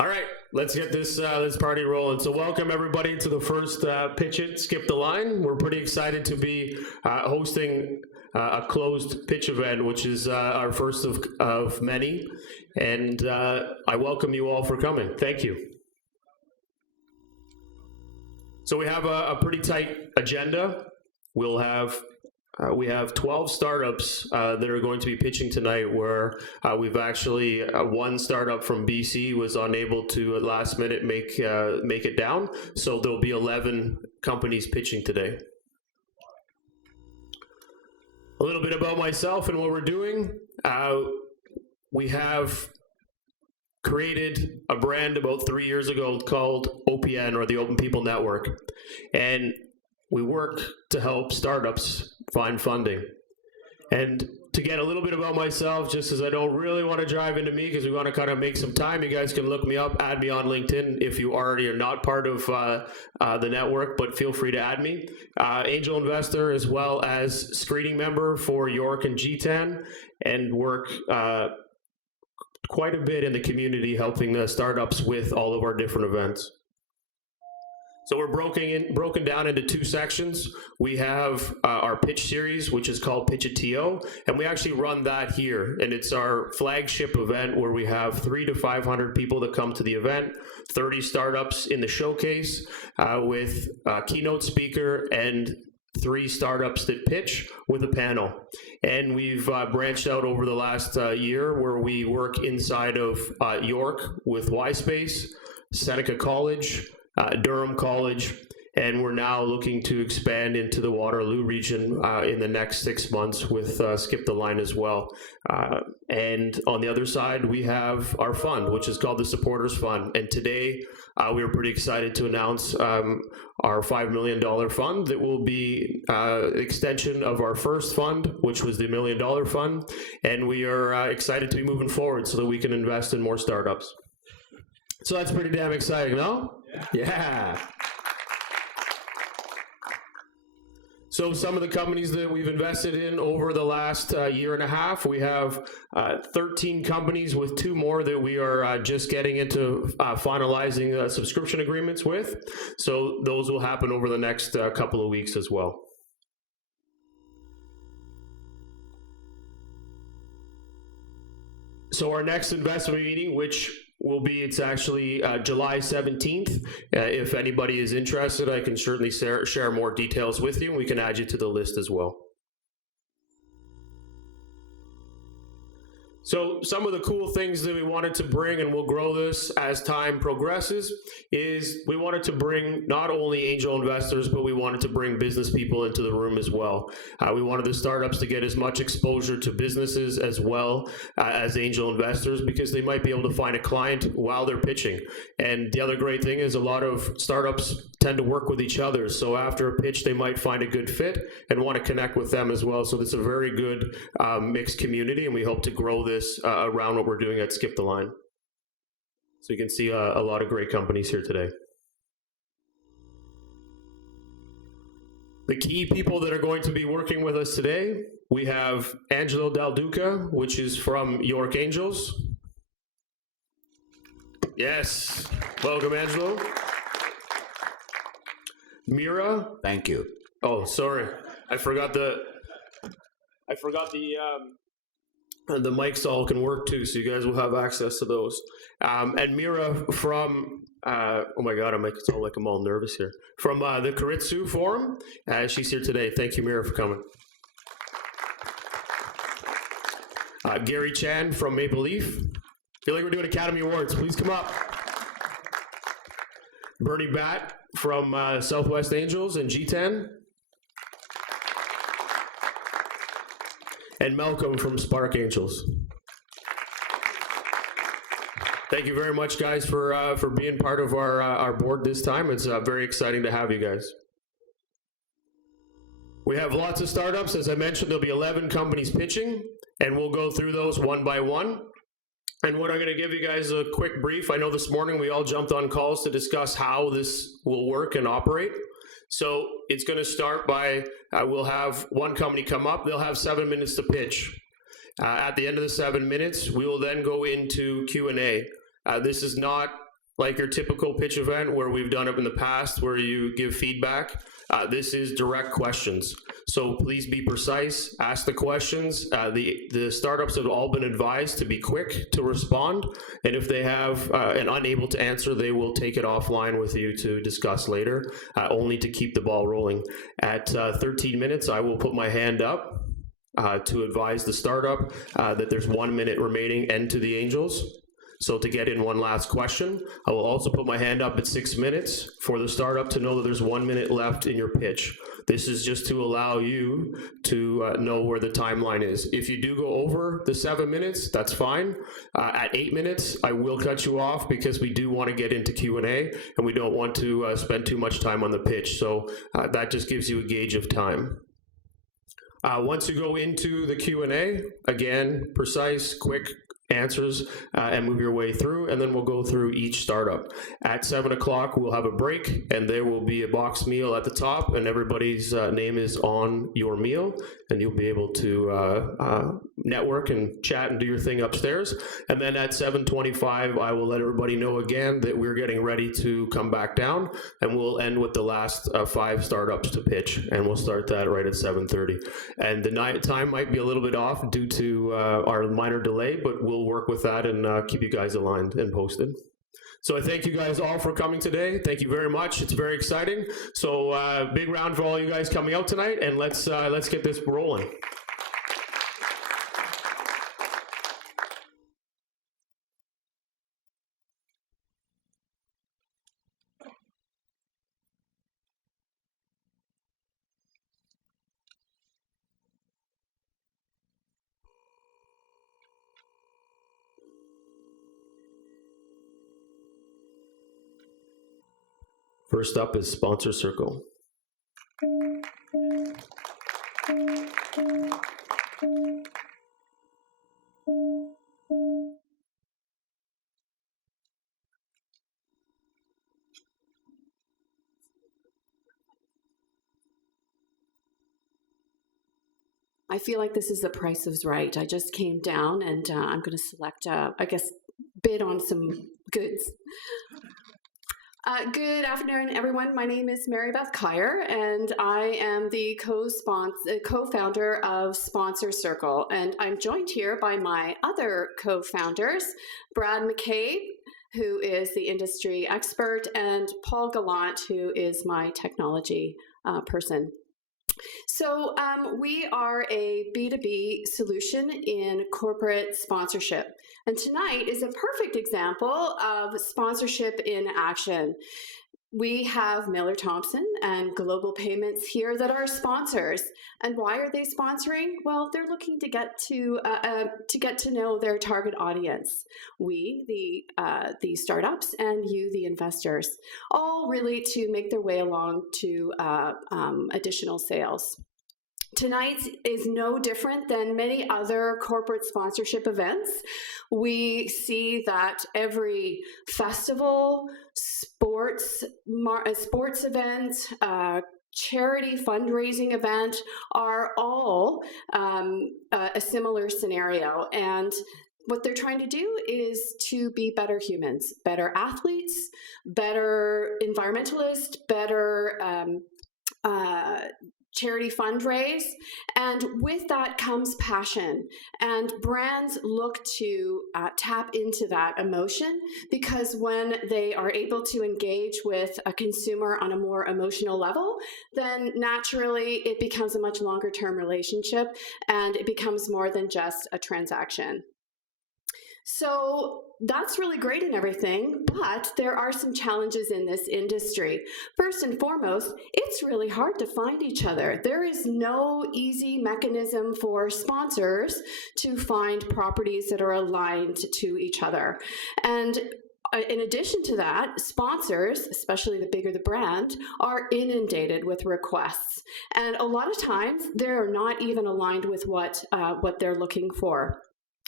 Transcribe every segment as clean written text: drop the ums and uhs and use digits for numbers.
All right, let's get this party rolling. So welcome everybody to the first PitchIt Skip the Line. We're pretty excited to be hosting a closed pitch event, which is our first of many. And I welcome you all for coming. Thank you. So we have a pretty tight agenda. We have 12 startups that are going to be pitching tonight, where we've actually, one startup from BC was unable to at last minute make it down. So there'll be 11 companies pitching today. A little bit about myself and what we're doing. We have created a brand about 3 years ago called OPN, or the Open People Network. And we work to help startups find funding. And to get a little bit about myself, just as I don't really want to drive into me because we want to kind of make some time, you guys can look me up, add me on LinkedIn if you already are not part of the network, but feel free to add me. Angel investor, as well as screening member for York and GTAN, and work quite a bit in the community helping the startups with all of our different events. So we're broken down into two sections. We have our pitch series, which is called PitchIt TO, and we actually run that here. And it's our flagship event where we have 300 to 500 people that come to the event, 30 startups in the showcase with a keynote speaker and 3 startups that pitch with a panel. And we've branched out over the last year, where we work inside of York with Y-Space, Seneca College, Durham College, and we're now looking to expand into the Waterloo region in the next 6 months with Skip the Line as well. And on the other side, we have our fund, which is called the Supporters Fund. And today, we were pretty excited to announce our $5 million fund that will be an extension of our first fund, which was the $1 million fund. And we are excited to be moving forward so that we can invest in more startups. So that's pretty damn exciting, no? Yeah. So some of the companies that we've invested in over the last year and a half, we have 13 companies, with 2 more that we are just getting into finalizing subscription agreements with. So those will happen over the next couple of weeks as well. So our next investment meeting, which will be, it's actually July 17th. If anybody is interested, I can certainly share more details with you. We can add you to the list as well. So some of the cool things that we wanted to bring, and we'll grow this as time progresses, is we wanted to bring not only angel investors, but we wanted to bring business people into the room as well. We wanted the startups to get as much exposure to businesses as well as angel investors, because they might be able to find a client while they're pitching. And the other great thing is a lot of startups tend to work with each other. So after a pitch, they might find a good fit and want to connect with them as well. So it's a very good mixed community, and we hope to grow this around what we're doing at Skip the Line. So you can see a lot of great companies here today. The key people that are going to be working with us today, we have Angelo Del Duca, which is from York Angels. Yes, welcome Angelo. Mira. Thank you. Oh, sorry, I forgot the mics all can work too, so you guys will have access to those. And Mira from, oh my God, I'm all nervous here. From the Keiretsu Forum, she's here today. Thank you, Mira, for coming. Gary Chan from Maple Leaf. Feel like we're doing Academy Awards. Please come up. Bernie Batt from Southwest Angels and GTAN. And Malcolm from Spark Angels. Thank you very much, guys, for being part of our board this time. It's very exciting to have you guys. We have lots of startups. As I mentioned, there'll be 11 companies pitching, and we'll go through those one by one. And what I'm going to give you guys a quick brief. I know this morning we all jumped on calls to discuss how this will work and operate. So it's going to start by, we'll have one company come up, they'll have 7 minutes to pitch. At the end of the 7 minutes, we will then go into Q&A. This is not like your typical pitch event where we've done it in the past where you give feedback. This is direct questions. So please be precise, ask the questions. The startups have all been advised to be quick to respond, and if they have and unable to answer, they will take it offline with you to discuss later, only to keep the ball rolling. At 13 minutes, I will put my hand up to advise the startup that there's 1 minute remaining and to the angels. So to get in one last question, I will also put my hand up at 6 minutes for the startup to know that there's 1 minute left in your pitch. This is just to allow you to know where the timeline is. If you do go over the 7 minutes, that's fine. At 8 minutes, I will cut you off because we do want to get into Q&A and we don't want to spend too much time on the pitch. So that just gives you a gauge of time. Once you go into the Q&A, again, precise, quick answers and move your way through, and then we'll go through each startup. At 7 o'clock, we'll have a break, and there will be a box meal at the top, and everybody's name is on your meal, and you'll be able to network and chat and do your thing upstairs. And then at 7:25, I will let everybody know again that we're getting ready to come back down, and we'll end with the last 5 startups to pitch, and we'll start that right at 7:30. And the night time might be a little bit off due to our minor delay, but we'll work with that and keep you guys aligned and posted. So I thank you guys all for coming today. Thank you very much. It's very exciting. So big round for all you guys coming out tonight, and let's get this rolling. First up is Sponsor Circle. I feel like this is The Price is Right. I just came down and I'm going to select, I guess, bid on some goods. Good afternoon, everyone. My name is Mary Beth Kyer, and I am the co-founder of Sponsor Circle. And I'm joined here by my other co-founders, Brad McCabe, who is the industry expert, and Paul Gallant, who is my technology person. So we are a B2B solution in corporate sponsorship. And tonight is a perfect example of sponsorship in action. We have Miller Thompson and Global Payments here that are sponsors. And why are they sponsoring? Well, they're looking to get to know their target audience. We, the startups, and you, the investors, all really to make their way along to additional sales. Tonight is no different than many other corporate sponsorship events. We see that every festival, sports event, charity fundraising event are all a similar scenario. And what they're trying to do is to be better humans, better athletes, better environmentalists, better charity fundraise, and with that comes passion. And brands look to tap into that emotion, because when they are able to engage with a consumer on a more emotional level, then naturally it becomes a much longer term relationship and it becomes more than just a transaction. So that's really great and everything, but there are some challenges in this industry. First and foremost, it's really hard to find each other. There is no easy mechanism for sponsors to find properties that are aligned to each other. And in addition to that, sponsors, especially the bigger the brand, are inundated with requests. And a lot of times, they're not even aligned with what they're looking for.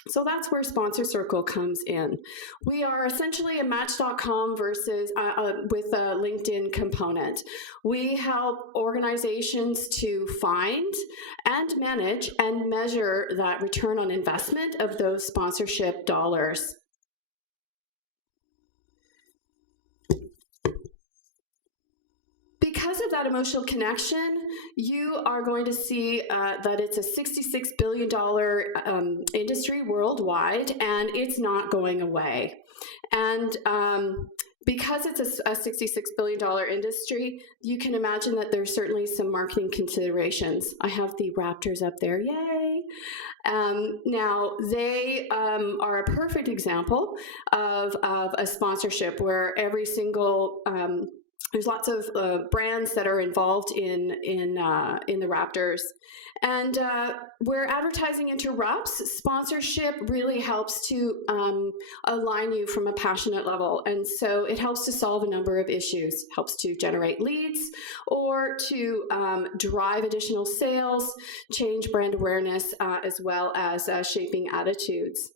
So that's where Sponsor Circle comes in. We are essentially a Match.com versus with a LinkedIn component. We help organizations to find and manage and measure that return on investment of those sponsorship dollars. because of that emotional connection, you are going to see that it's a $66 billion industry worldwide, and it's not going away. And because it's a $66 billion industry, you can imagine that there's certainly some marketing considerations. I have the Raptors up there, yay! Now, they are a perfect example of a sponsorship where every single there's lots of brands that are involved in the Raptors, and where advertising interrupts, sponsorship really helps to align you from a passionate level, and so it helps to solve a number of issues. Helps to generate leads or to drive additional sales, change brand awareness, as well as shaping attitudes.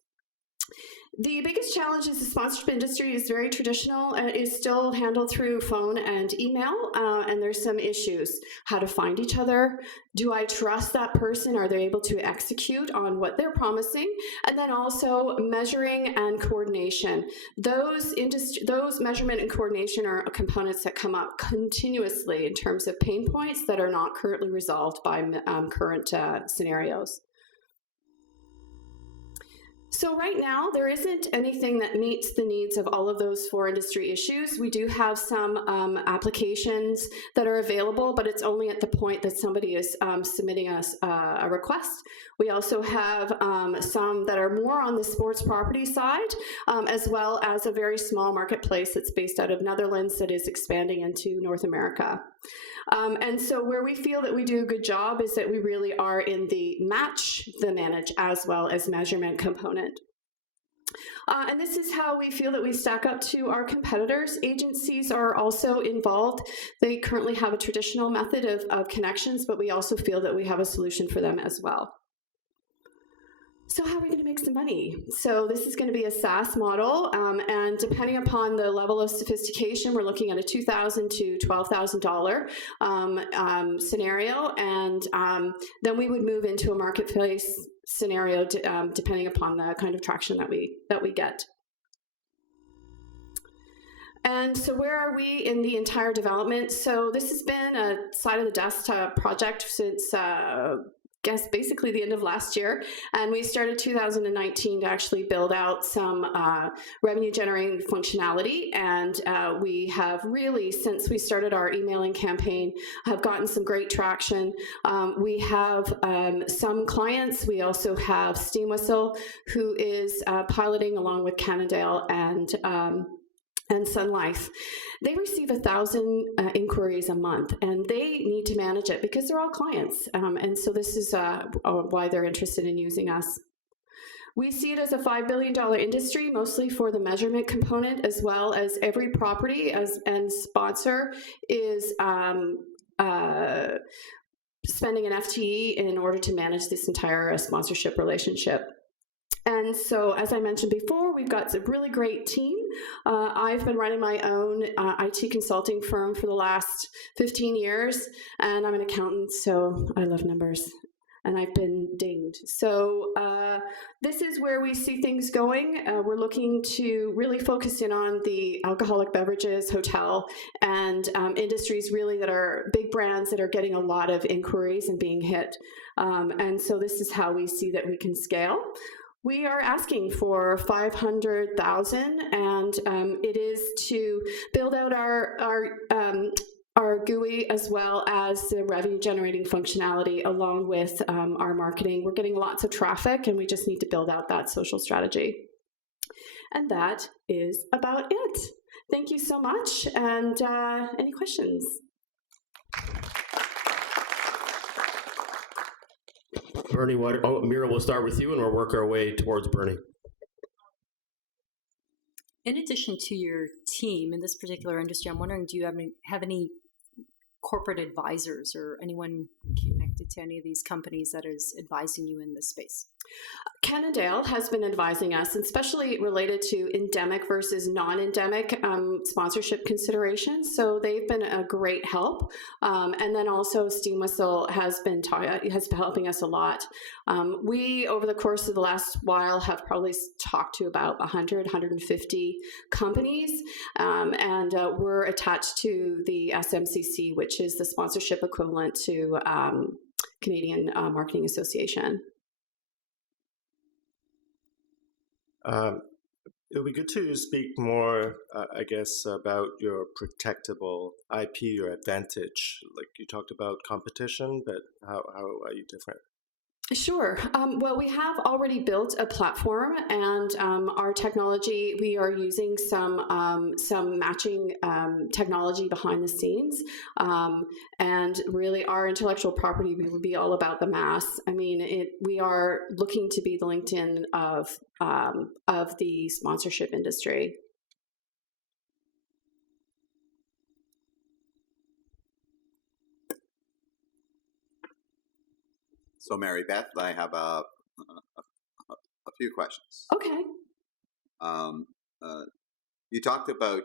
The biggest challenge is the sponsorship industry is very traditional and is still handled through phone and email, and there's some issues. How to find each other? Do I trust that person? Are they able to execute on what they're promising? And then also measuring and coordination. Those measurement and coordination are components that come up continuously in terms of pain points that are not currently resolved by current scenarios. So right now, there isn't anything that meets the needs of all of those 4 industry issues. We do have some applications that are available, but it's only at the point that somebody is submitting us a request. We also have some that are more on the sports property side, as well as a very small marketplace that's based out of Netherlands that is expanding into North America. And so where we feel that we do a good job is that we really are in the match, the manage, as well as measurement component. And this is how we feel that we stack up to our competitors. Agencies are also involved. They currently have a traditional method of connections, but we also feel that we have a solution for them as well. So how are we going to make some money? So this is going to be a SaaS model, and depending upon the level of sophistication, we're looking at a $2,000 to $12,000 scenario, and then we would move into a marketplace scenario depending upon the kind of traction that we get. And so where are we in the entire development? So this has been a side of the desktop project since guess basically the end of last year, and we started 2019 to actually build out some revenue generating functionality, and we have really, since we started our emailing campaign, have gotten some great traction. We have some clients. We also have Steam Whistle, who is piloting along with Cannondale and Sun Life. They receive 1,000 inquiries a month, and they need to manage it because they're all clients. And so this is why they're interested in using us. We see it as a $5 billion industry, mostly for the measurement component, as well as every property and sponsor is spending an FTE in order to manage this entire sponsorship relationship. And so, as I mentioned before, we've got a really great team. I've been running my own IT consulting firm for the last 15 years, and I'm an accountant, so I love numbers, and I've been dinged. So this is where we see things going. We're looking to really focus in on the alcoholic beverages, hotel, and industries really that are big brands that are getting a lot of inquiries and being hit. And so this is how we see that we can scale. We are asking for $500,000, and it is to build out our GUI as well as the revenue generating functionality along with our marketing. We're getting lots of traffic, and we just need to build out that social strategy. And that is about it. Thank you so much, and any questions? Bernie, Mira, we'll start with you, and we'll work our way towards Bernie. In addition to your team in this particular industry, I'm wondering, do you have any corporate advisors or anyone connected to any of these companies that is advising you in this space? Cannondale has been advising us, especially related to endemic versus non-endemic sponsorship considerations. So they've been a great help. And then also Steam Whistle has been helping us a lot. We, over the course of the last while, have probably talked to about 100, 150 companies. And we're attached to the SMCC, which is the sponsorship equivalent to Canadian Marketing Association. It would be good to speak more, I guess, about your protectable IP or advantage. Like you talked about competition, but how are you different? Sure. Well, we have already built a platform, and our technology, we are using some matching technology behind the scenes, and really our intellectual property will be all about the mass. I mean, we are looking to be the LinkedIn of the sponsorship industry. So, Mary Beth, I have a few questions. Okay. You talked about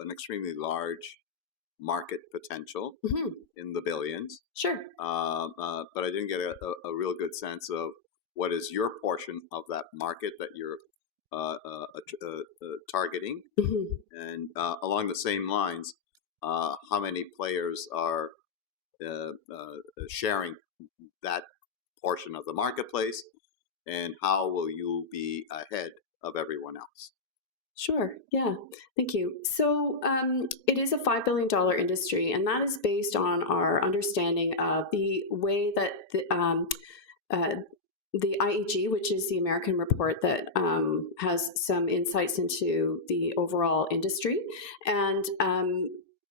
an extremely large market potential in the billions. Sure. But I didn't get a real good sense of what is your portion of that market that you're targeting. And along the same lines, how many players are sharing that portion of the marketplace, and how will you be ahead of everyone else? Sure. Yeah. Thank you. So it is a $5 billion industry, and that is based on our understanding of the way that the IAG, which is the American report that has some insights into the overall industry, and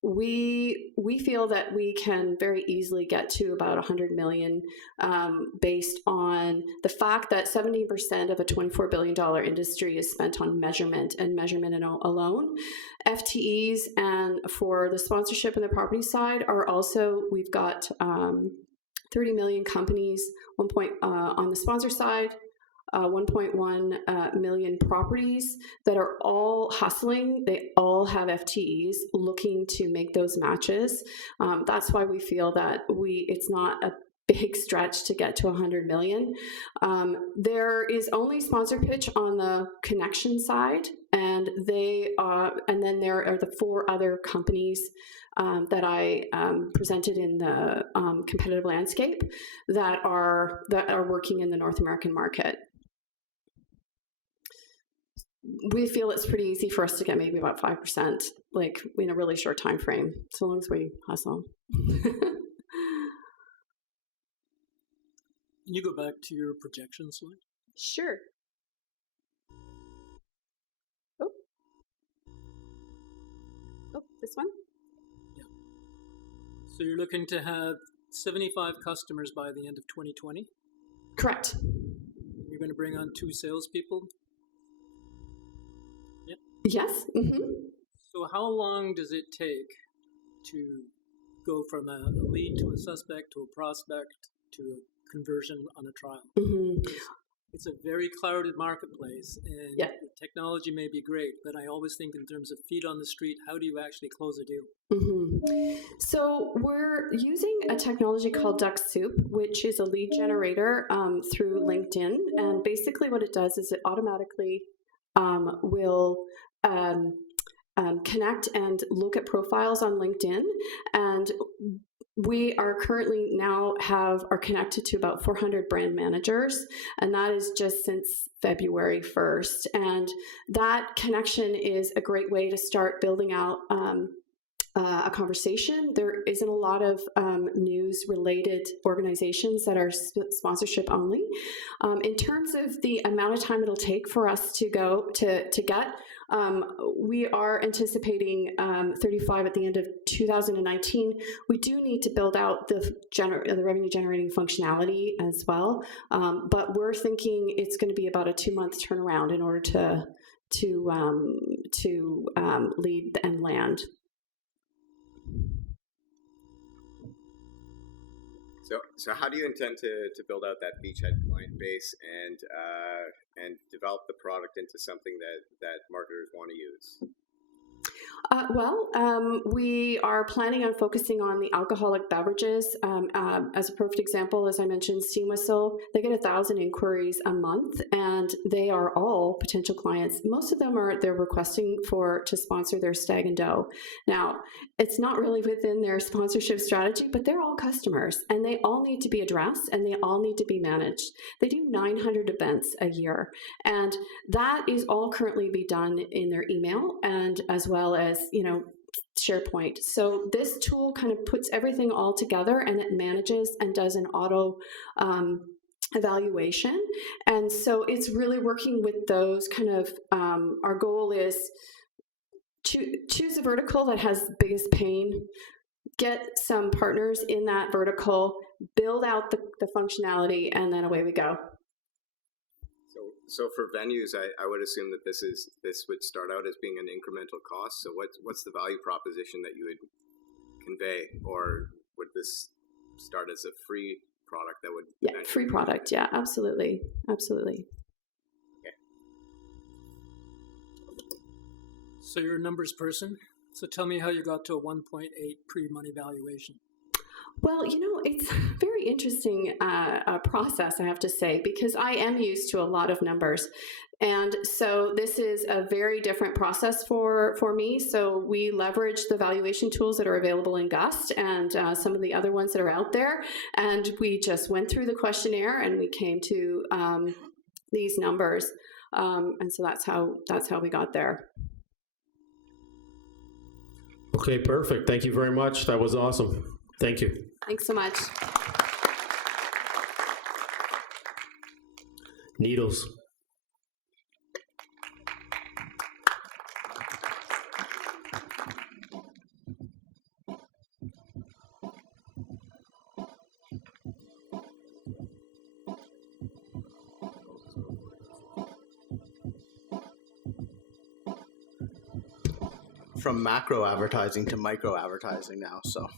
we feel that we can very easily get to about 100 million based on the fact that 70% of a $24 billion industry is spent on measurement and measurement alone. FTEs and for the sponsorship and the property side are also, we've got 30 million companies, on the sponsor side, 1.1 million properties that are all hustling. They all have FTEs looking to make those matches. That's why we feel that it's not a big stretch to get to 100 million. There is only sponsor pitch on the connection side, and then there are the 4 other companies that I presented in the competitive landscape that are working in the North American market. We feel it's pretty easy for us to get maybe about 5%, like in a really short time frame, so long as we hustle. Can you go back to your projection slide? Sure. Oh, this one? Yeah. So you're looking to have 75 customers by the end of 2020? Correct. You're going to bring on 2 salespeople? Yes. So how long does it take to go from a lead to a suspect to a prospect to a conversion on a trial? It's a very clouded marketplace, and the technology may be great, but I always think in terms of feet on the street, how do you actually close a deal? So we're using a technology called Duck Soup, which is a lead generator through LinkedIn, and basically what it does is it automatically will connect and look at profiles on LinkedIn, and we are currently are connected to about 400 brand managers, and that is just since February 1st. And that connection is a great way to start building out a conversation. There isn't a lot of news-related organizations that are sponsorship only. In terms of the amount of time it'll take for us to go to get, we are anticipating 35 at the end of 2019. We do need to build out the revenue-generating functionality as well, but we're thinking it's going to be about a 2-month turnaround in order to lead and land. So how do you intend to build out that beachhead client base and develop the product into something that marketers want to use? We are planning on focusing on the alcoholic beverages. As a perfect example, as I mentioned, Steam Whistle, they get 1,000 inquiries a month, and they are all potential clients. Most of them they're requesting to sponsor their Stag and Doe. Now, it's not really within their sponsorship strategy, but they're all customers, and they all need to be addressed, and they all need to be managed. They do 900 events a year, and that is all currently be done in their email and as well as SharePoint. So this tool kind of puts everything all together, and it manages and does an auto evaluation. And so it's really working with those kind of, our goal is choose a vertical that has the biggest pain, get some partners in that vertical, build out the functionality, and then away we go. So for venues, I would assume that this would start out as being an incremental cost. So what's the value proposition that you would convey, or would this start as a free product that would? Yeah, free product. Yeah, absolutely. Okay. So you're a numbers person. So tell me how you got to a 1.8 pre-money valuation. Well, it's a very interesting process, I have to say, because I am used to a lot of numbers. And so this is a very different process for me. So we leverage the valuation tools that are available in Gust and some of the other ones that are out there. And we just went through the questionnaire and we came to these numbers. And so that's how we got there. Okay, perfect. Thank you very much. That was awesome. Thank you. Thanks so much. Needles. From macro advertising to micro advertising now, so.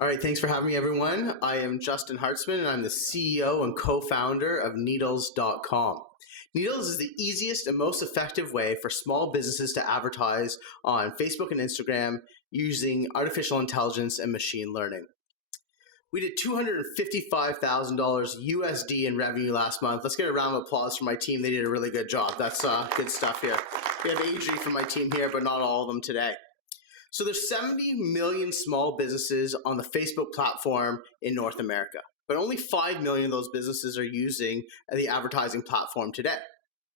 All right, thanks for having me, everyone. I am Justin Hartzman, and I'm the CEO and co-founder of Needles.com. Needles is the easiest and most effective way for small businesses to advertise on Facebook and Instagram using artificial intelligence and machine learning. We did $255,000 USD in revenue last month. Let's get a round of applause for my team. They did a really good job. That's good stuff here. We have Adri from my team here, but not all of them today. So there's 70 million small businesses on the Facebook platform in North America, but only 5 million of those businesses are using the advertising platform today.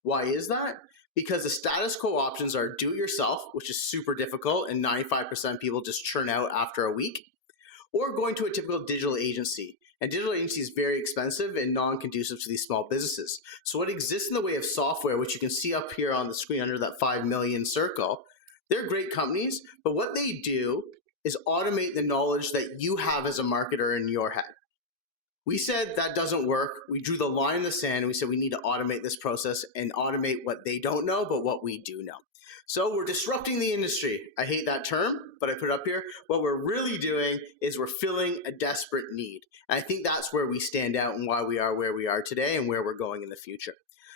Why is that? Because the status quo options are do it yourself, which is super difficult, and 95% of people just churn out after a week, or going to a typical digital agency. And digital agency is very expensive and non-conducive to these small businesses. So what exists in the way of software, which you can see up here on the screen under that 5 million circle, they're great companies, but what they do is automate the knowledge that you have as a marketer in your head. We said that doesn't work. We drew the line in the sand and we said we need to automate this process and automate what they don't know, but what we do know. So we're disrupting the industry. I hate that term, but I put it up here. What we're really doing is we're filling a desperate need. And I think that's where we stand out and why we are where we are today and where we're going in the future.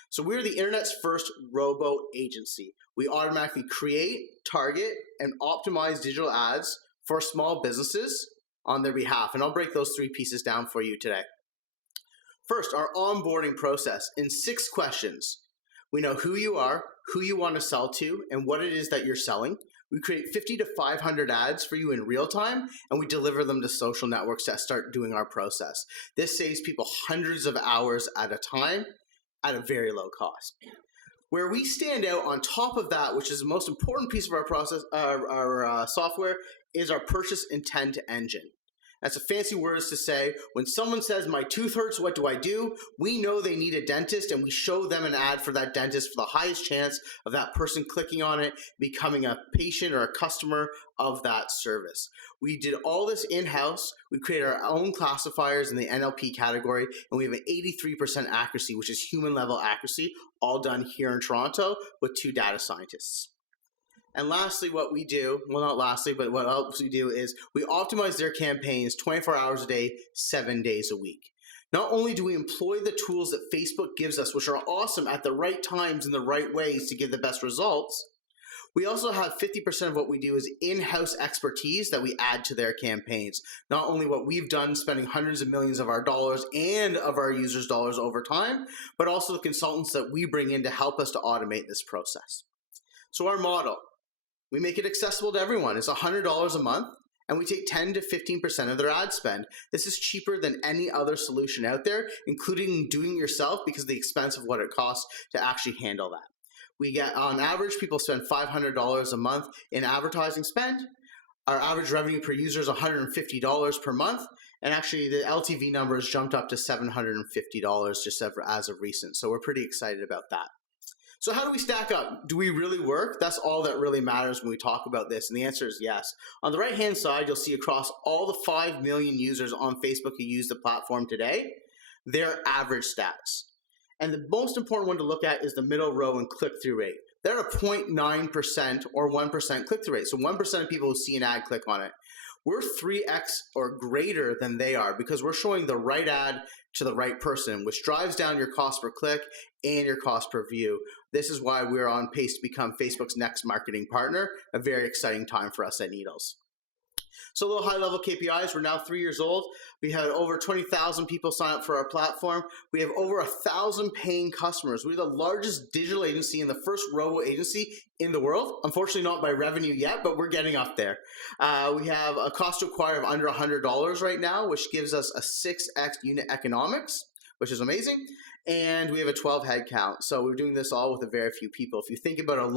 So we're the internet's first robo agency. We automatically create, target, and optimize digital ads for small businesses on their behalf. And I'll break those 3 pieces down for you today. First, our onboarding process in 6 questions. We know who you are, who you want to sell to, and what it is that you're selling. We create 50 to 500 ads for you in real time, and we deliver them to social networks that start doing our process. This saves people hundreds of hours at a time at a very low cost. Where we stand out on top of that, which is the most important piece of our process, our software, is our purchase intent engine. That's a fancy words to say, when someone says, my tooth hurts, what do? We know they need a dentist, and we show them an ad for that dentist for the highest chance of that person clicking on it, becoming a patient or a customer of that service. We did all this in-house. We created our own classifiers in the NLP category, and we have an 83% accuracy, which is human level accuracy, all done here in Toronto with 2 data scientists. And lastly, what we do, well, not lastly, but what else we do is we optimize their campaigns 24 hours a day, 7 days a week. Not only do we employ the tools that Facebook gives us, which are awesome at the right times in the right ways to give the best results, we also have 50% of what we do is in-house expertise that we add to their campaigns. Not only what we've done, spending hundreds of millions of our dollars and of our users' dollars over time, but also the consultants that we bring in to help us to automate this process. So our model, we make it accessible to everyone. It's $100 a month, and we take 10 to 15% of their ad spend. This is cheaper than any other solution out there, including doing it yourself because of the expense of what it costs to actually handle that. We get, on average, people spend $500 a month in advertising spend. Our average revenue per user is $150 per month, and actually the LTV number has jumped up to $750 just as of recent. So we're pretty excited about that. So how do we stack up? Do we really work? That's all that really matters when we talk about this, and the answer is yes. On the right-hand side, you'll see across all the 5 million users on Facebook who use the platform today, their average stats. And the most important one to look at is the middle row and click-through rate. They're at a 0.9% or 1% click-through rate. So 1% of people who see an ad click on it. We're 3x or greater than they are because we're showing the right ad to the right person, which drives down your cost per click and your cost per view. This is why we're on pace to become Facebook's next marketing partner, a very exciting time for us at Needles. So a little high-level KPIs. We're now 3 years old. We had over 20,000 people sign up for our platform. We have over 1,000 paying customers. We're the largest digital agency and the first robo agency in the world. Unfortunately, not by revenue yet, but we're getting up there. We have a cost to acquire of under $100 right now, which gives us a 6x unit economics, which is amazing. And we have a 12 head count. So we're doing this all with a very few people. If you think about a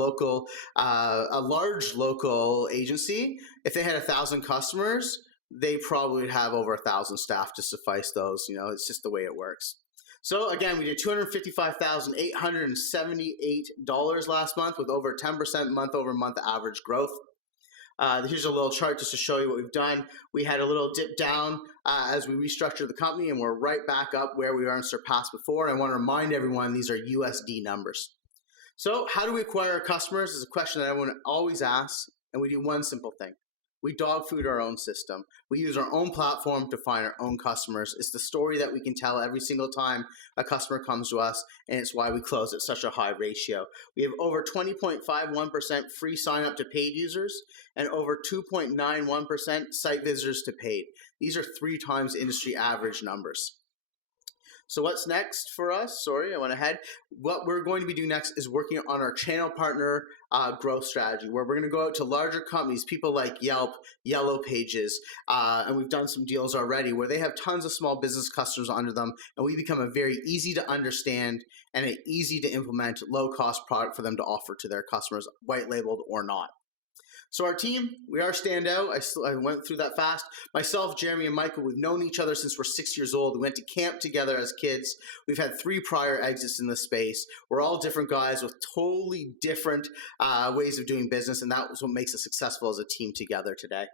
large local agency, if they had 1,000 customers, they probably would have over 1,000 staff to suffice those. You know, it's just the way it works. So again, we did $255,878 last month with over 10% month-over-month average growth. Here's a little chart just to show you what we've done. We had a little dip down as we restructured the company, and we're right back up where we are and surpassed before. And I want to remind everyone these are USD numbers. So how do we acquire our customers is a question that everyone always asks, and we do one simple thing. We dog food our own system. We use our own platform to find our own customers. It's the story that we can tell every single time a customer comes to us, and it's why we close at such a high ratio. We have over 20.51% free sign up to paid users and over 2.91% site visitors to paid. These are 3 times industry average numbers. So what's next for us? Sorry, I went ahead. What we're going to be doing next is working on our channel partner growth strategy, where we're going to go out to larger companies, people like Yelp, Yellow Pages, and we've done some deals already where they have tons of small business customers under them, and we become a very easy to understand and an easy to implement low-cost product for them to offer to their customers, white labeled or not. So our team, we are standout. I went through that fast. Myself, Jeremy, and Michael, we've known each other since we're 6 years old. We went to camp together as kids. We've had 3 prior exits in the space. We're all different guys with totally different ways of doing business, and that's what makes us successful as a team together today.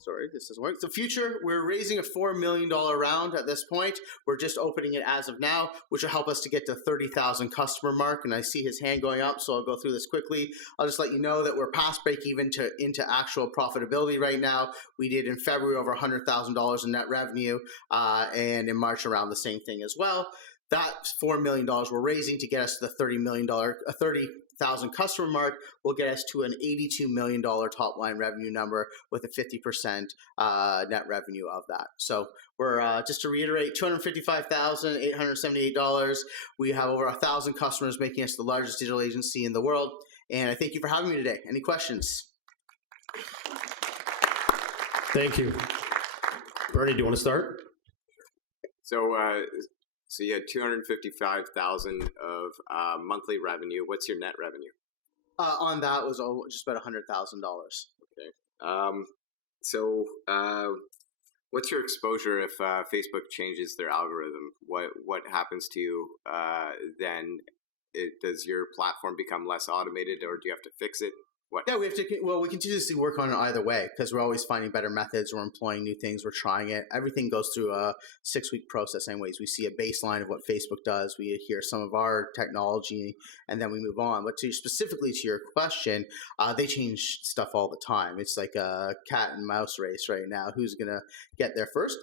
Sorry, this doesn't work. The future, we're raising a $4 million round at this point. We're just opening it as of now, which will help us to get to 30,000 customer mark. And I see his hand going up, so I'll go through this quickly. I'll just let you know that we're past break even into actual profitability right now. We did in February over $100,000 in net revenue, and in March around the same thing as well. That $4 million we're raising to get us to the $30,000 customer mark will get us to an $82 million top line revenue number with a 50% net revenue of that. So we're, just to reiterate, $255,878. We have over 1,000 customers, making us the largest digital agency in the world. And I thank you for having me today. Any questions? Thank you. Bernie, do you want to start? So, so you had 255,000 of monthly revenue. What's your net revenue? On that was just about $100,000. Okay. So, what's your exposure if Facebook changes their algorithm? What happens to you then? Does your platform become less automated, or do you have to fix it? What? Yeah, we continuously work on it either way because we're always finding better methods. We're employing new things. We're trying it. Everything goes through a 6-week process anyways. We see a baseline of what Facebook does. We hear some of our technology, and then we move on. But specifically to your question, they change stuff all the time. It's like a cat and mouse race right now. Who's going to get there first?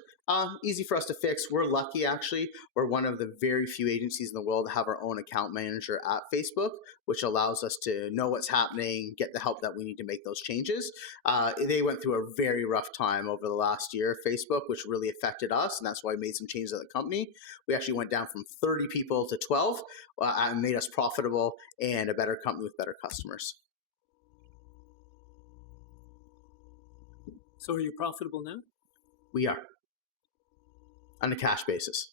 Easy for us to fix. We're lucky, actually. We're one of the very few agencies in the world to have our own account manager at Facebook, which allows us to know what's happening, get the help that we need to make those changes. They went through a very rough time over the last year, Facebook, which really affected us, and that's why we made some changes at the company. We actually went down from 30 people to 12 and made us profitable and a better company with better customers. So are you profitable now? We are. On a cash basis.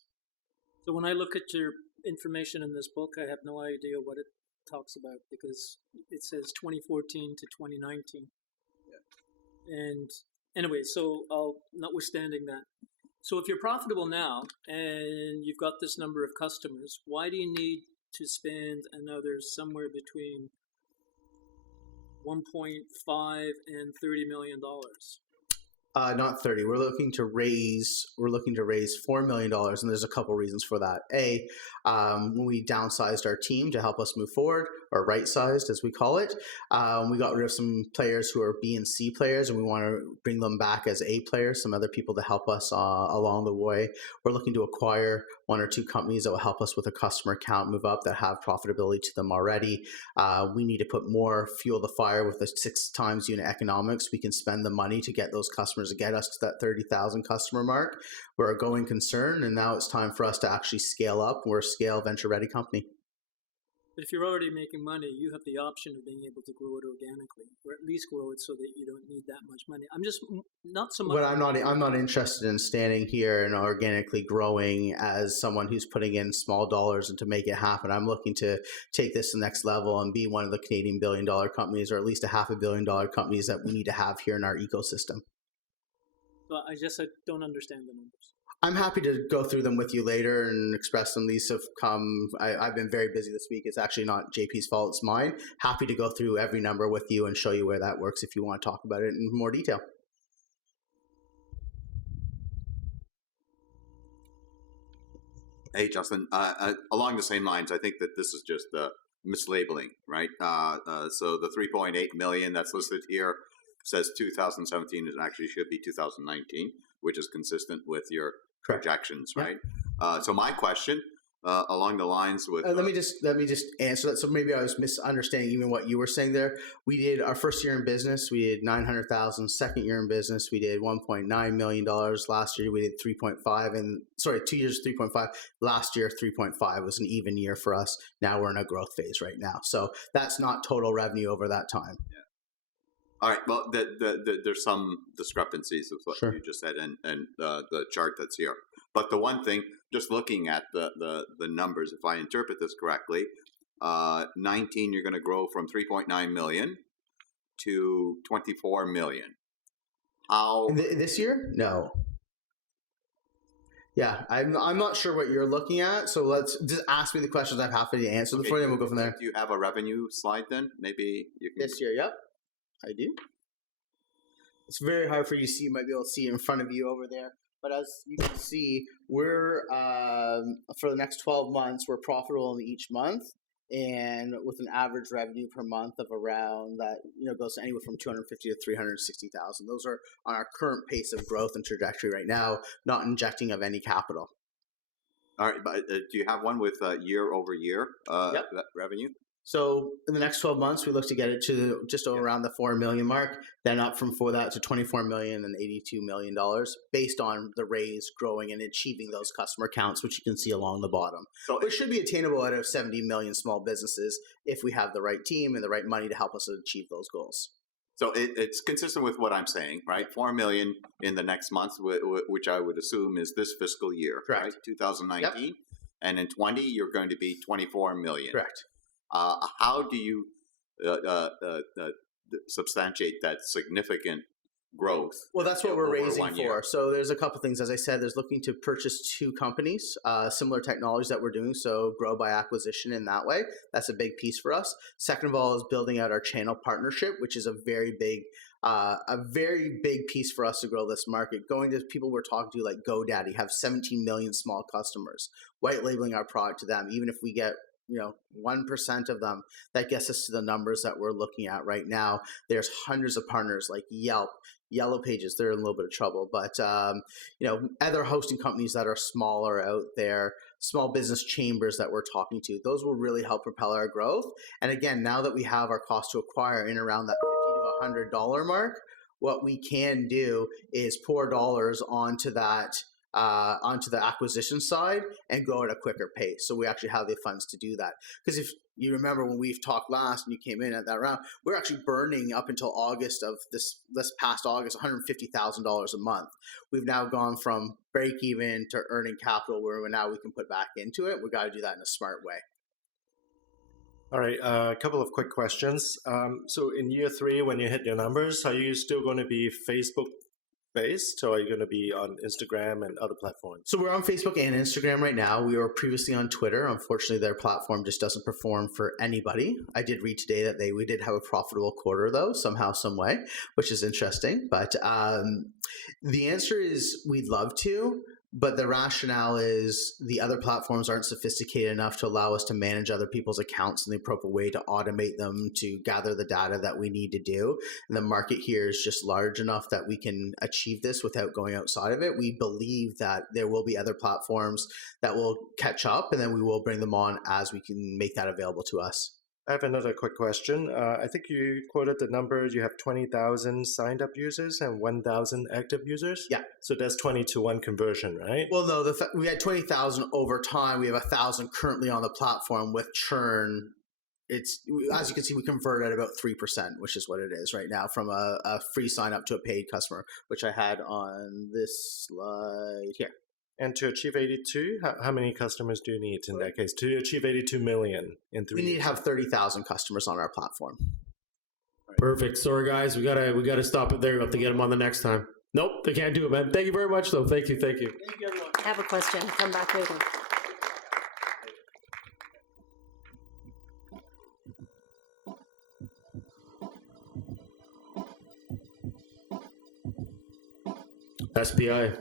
So when I look at your information in this book, I have no idea what it talks about because it says 2014 to 2019. Yeah. And anyway, so notwithstanding that, so if you're profitable now and you've got this number of customers, why do you need to spend another somewhere between 1.5 and $30 million? Not 30. We're looking to raise $4 million, and there's a couple reasons for that. When we downsized our team to help us move forward, or right-sized as we call it, we got rid of some players who are B and C players, and we want to bring them back as A players, some other people to help us along the way. We're looking to acquire 1 or 2 companies that will help us with a customer count move up that have profitability to them already. We need to put more fuel to the fire with the 6 times unit economics. We can spend the money to get those customers to get us to that 30,000 customer mark. We're a going concern, and now it's time for us to actually scale up. We're a scale venture-ready company. But if you're already making money, you have the option of being able to grow it organically, or at least grow it so that you don't need that much money. I'm just not so much. But I'm not interested in standing here and organically growing as someone who's putting in small dollars and to make it happen. I'm looking to take this to the next level and be one of the Canadian billion-dollar companies, or at least a $500 million companies that we need to have here in our ecosystem. But I don't understand the numbers. I'm happy to go through them with you later and express them. These have come, I've been very busy this week. It's actually not JP's fault, it's mine. Happy to go through every number with you and show you where that works if you want to talk about it in more detail. Hey, Justin, along the same lines, I think that this is just the mislabeling, right? So the 3.8 million that's listed here says 2017, it actually should be 2019, which is consistent with your projections, right? Yeah. So my question, along the lines with let me just answer that. So maybe I was misunderstanding even what you were saying there. We did our first year in business, we did $900,000. Second year in business, we did $1.9 million. Last year we did 3.5, and 2 years 3.5. Last year 3.5 was an even year for us. Now we're in a growth phase right now, so that's not total revenue over that time. Yeah. All right. Well, there's some discrepancies with what you just said and the chart that's here. But the one thing, just looking at the numbers, if I interpret this correctly, 19 you're going to grow from 3.9 million to 24 million. How this year? No. Yeah, I'm not sure what you're looking at. So let's just ask me the questions. I'm happy to answer them for you, and we'll go from there. Do you have a revenue slide then? Maybe you can. This year, yep. I do. it's very hard for you to see. You might be able to see it in front of you over there. But as you can see, we're for the next 12 months, we're profitable in each month, and with an average revenue per month of around that, goes anywhere from 250 to 360,000. Those are on our current pace of growth and trajectory right now, not injecting of any capital. All right, but do you have one with year over year revenue? So in the next 12 months, we look to get it to just around the 4 million mark, then up from that to 24 million and $82 million based on the raise growing and achieving those customer counts, which you can see along the bottom. So it should be attainable out of 70 million small businesses if we have the right team and the right money to help us achieve those goals. So it's consistent with what I'm saying, right? 4 million in the next month, which I would assume is this fiscal year, correct? Right? 2019, yep. And in 20, you're going to be 24 million, correct? How do you substantiate that significant growth? Well, that's what we're raising for. Year? So there's a couple things. As I said, there's looking to purchase 2 companies, similar technologies that we're doing, so grow by acquisition in that way. That's a big piece for us. Second of all is building out our channel partnership, which is a very big piece for us to grow this market. Going to people we're talking to like GoDaddy, have 17 million small customers, white labeling our product to them, even if we get 1% of them, that gets us to the numbers that we're looking at right now. There's hundreds of partners like Yelp, Yellow Pages. They're in a little bit of trouble, but other hosting companies that are smaller out there, small business chambers that we're talking to, those will really help propel our growth. And again, now that we have our cost to acquire in around that $50 to $100 mark, what we can do is pour dollars onto the acquisition side and go at a quicker pace. So we actually have the funds to do that. Because if you remember when we've talked last and you came in at that round, we're actually burning up until August of this past August, $150,000 a month. We've now gone from break even to earning capital where now we can put back into it. We got to do that in a smart way. All right, a couple of quick questions. So in year 3, when you hit your numbers, are you still going to be Facebook based, or are you going to be on Instagram and other platforms? So we're on Facebook and Instagram right now. We were previously on Twitter. Unfortunately, their platform just doesn't perform for anybody. I did read today that we did have a profitable quarter, though, somehow, some way, which is interesting. But the answer is we'd love to. But the rationale is the other platforms aren't sophisticated enough to allow us to manage other people's accounts in the appropriate way to automate them, to gather the data that we need to do. And the market here is just large enough that we can achieve this without going outside of it. We believe that there will be other platforms that will catch up, and then we will bring them on as we can make that available to us. I have another quick question. I think you quoted the number, you have 20,000 signed up users and 1,000 active users? Yeah. So that's 20-to-1 conversion, right? Well, no, we had 20,000 over time. We have 1,000 currently on the platform with churn. It's, as you can see, we convert at about 3%, which is what it is right now, from a free sign up to a paid customer, which I had on this slide here. And to achieve 82, how many customers do you need in that case? To achieve 82 million in 3 years? We need to have 30,000 customers on our platform. Perfect. Sorry, guys. We gotta stop it there. We have to get them on the next time. Nope, they can't do it, man. Thank you very much, though. Thank you. Thank you, everyone. I have a question. Come back later. SPI.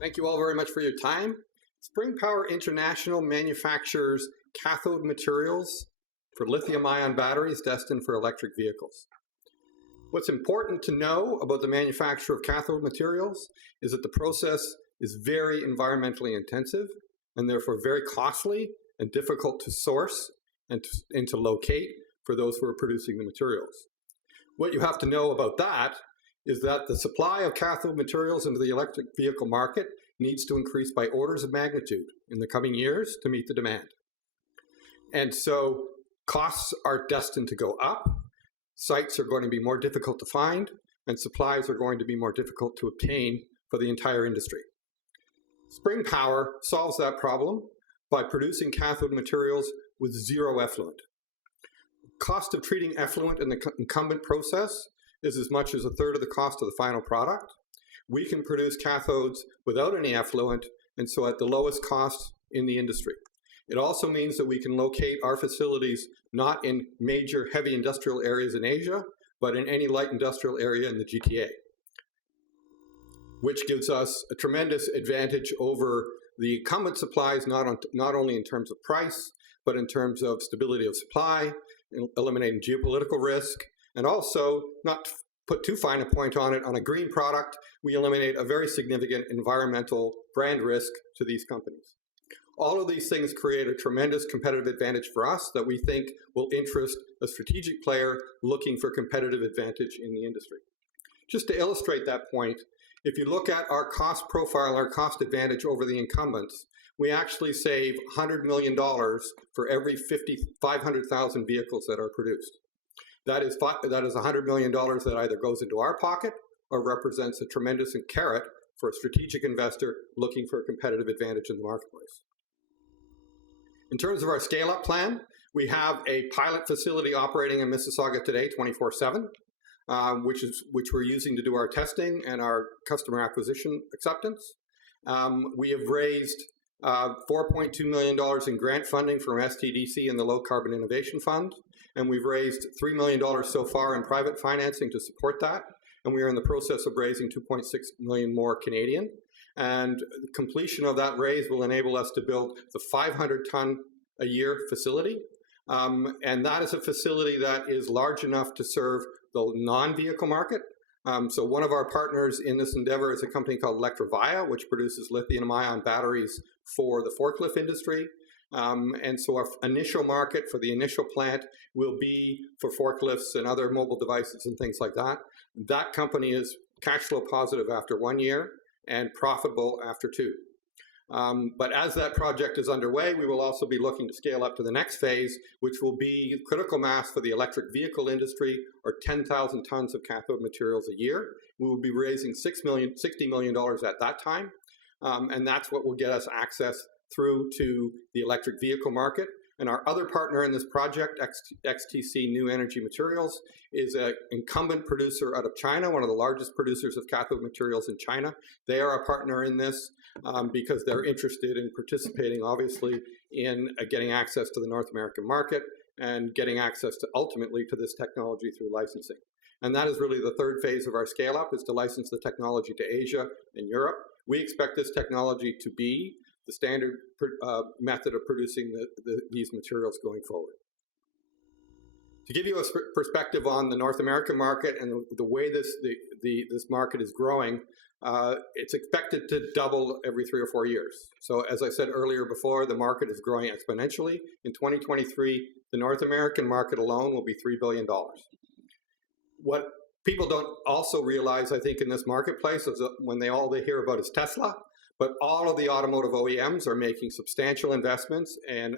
Thank you all very much for your time. Spring Power International manufactures cathode materials for lithium-ion batteries destined for electric vehicles. What's important to know about the manufacture of cathode materials is that the process is very environmentally intensive and therefore very costly and difficult to source and to locate for those who are producing the materials. What you have to know about that is that the supply of cathode materials into the electric vehicle market needs to increase by orders of magnitude in the coming years to meet the demand. And so costs are destined to go up, sites are going to be more difficult to find, and supplies are going to be more difficult to obtain for the entire industry. Spring Power solves that problem by producing cathode materials with zero effluent. Cost of treating effluent in the incumbent process is as much as a third of the cost of the final product. we can produce cathodes without any effluent, and so at the lowest cost in the industry. It also means that we can locate our facilities not in major heavy industrial areas in Asia, but in any light industrial area in the GTA, which gives us a tremendous advantage over the incumbent supplies, not only in terms of price, but in terms of stability of supply, eliminating geopolitical risk, and also, not to put too fine a point on it, on a green product, we eliminate a very significant environmental brand risk to these companies. All of these things create a tremendous competitive advantage for us that we think will interest a strategic player looking for competitive advantage in the industry. Just to illustrate that point, if you look at our cost profile, our cost advantage over the incumbents, we actually save $100 million for every 500,000 vehicles that are produced. That is $100 million that either goes into our pocket or represents a tremendous carrot for a strategic investor looking for a competitive advantage in the marketplace. In terms of our scale-up plan, we have a pilot facility operating in Mississauga today 24/7, which we're using to do our testing and our customer acquisition acceptance. We have raised $4.2 million in grant funding from STDC and the Low Carbon Innovation Fund, and we've raised $3 million so far in private financing to support that, and we are in the process of raising 2.6 million more Canadian. And the completion of that raise will enable us to build the 500-ton-a-year facility. And that is a facility that is large enough to serve the non-vehicle market. So one of our partners in this endeavor is a company called Electrovaya, which produces lithium-ion batteries for the forklift industry. And so our initial market for the initial plant will be for forklifts and other mobile devices and things like that. That company is cash flow positive after 1 year and profitable after 2. But as that project is underway, we will also be looking to scale up to the next phase, which will be critical mass for the electric vehicle industry, or 10,000 tons of cathode materials a year. We will be raising $60 million at that time, and that's what will get us access through to the electric vehicle market. And our other partner in this project, XTC New Energy Materials, is an incumbent producer out of China, one of the largest producers of cathode materials in China. They are a partner in this because they're interested in participating, obviously, in getting access to the North American market and getting access to, ultimately, to this technology through licensing. And that is really the third phase of our scale-up, is to license the technology to Asia and Europe. We expect this technology to be the standard method of producing these materials going forward. To give you a perspective on the North American market and the way this market is growing, it's expected to double every 3 or 4 years. So as I said earlier before, the market is growing exponentially. In 2023, the North American market alone will be $3 billion. What people don't also realize, I think, in this marketplace is that when they hear about is Tesla, but all of the automotive OEMs are making substantial investments in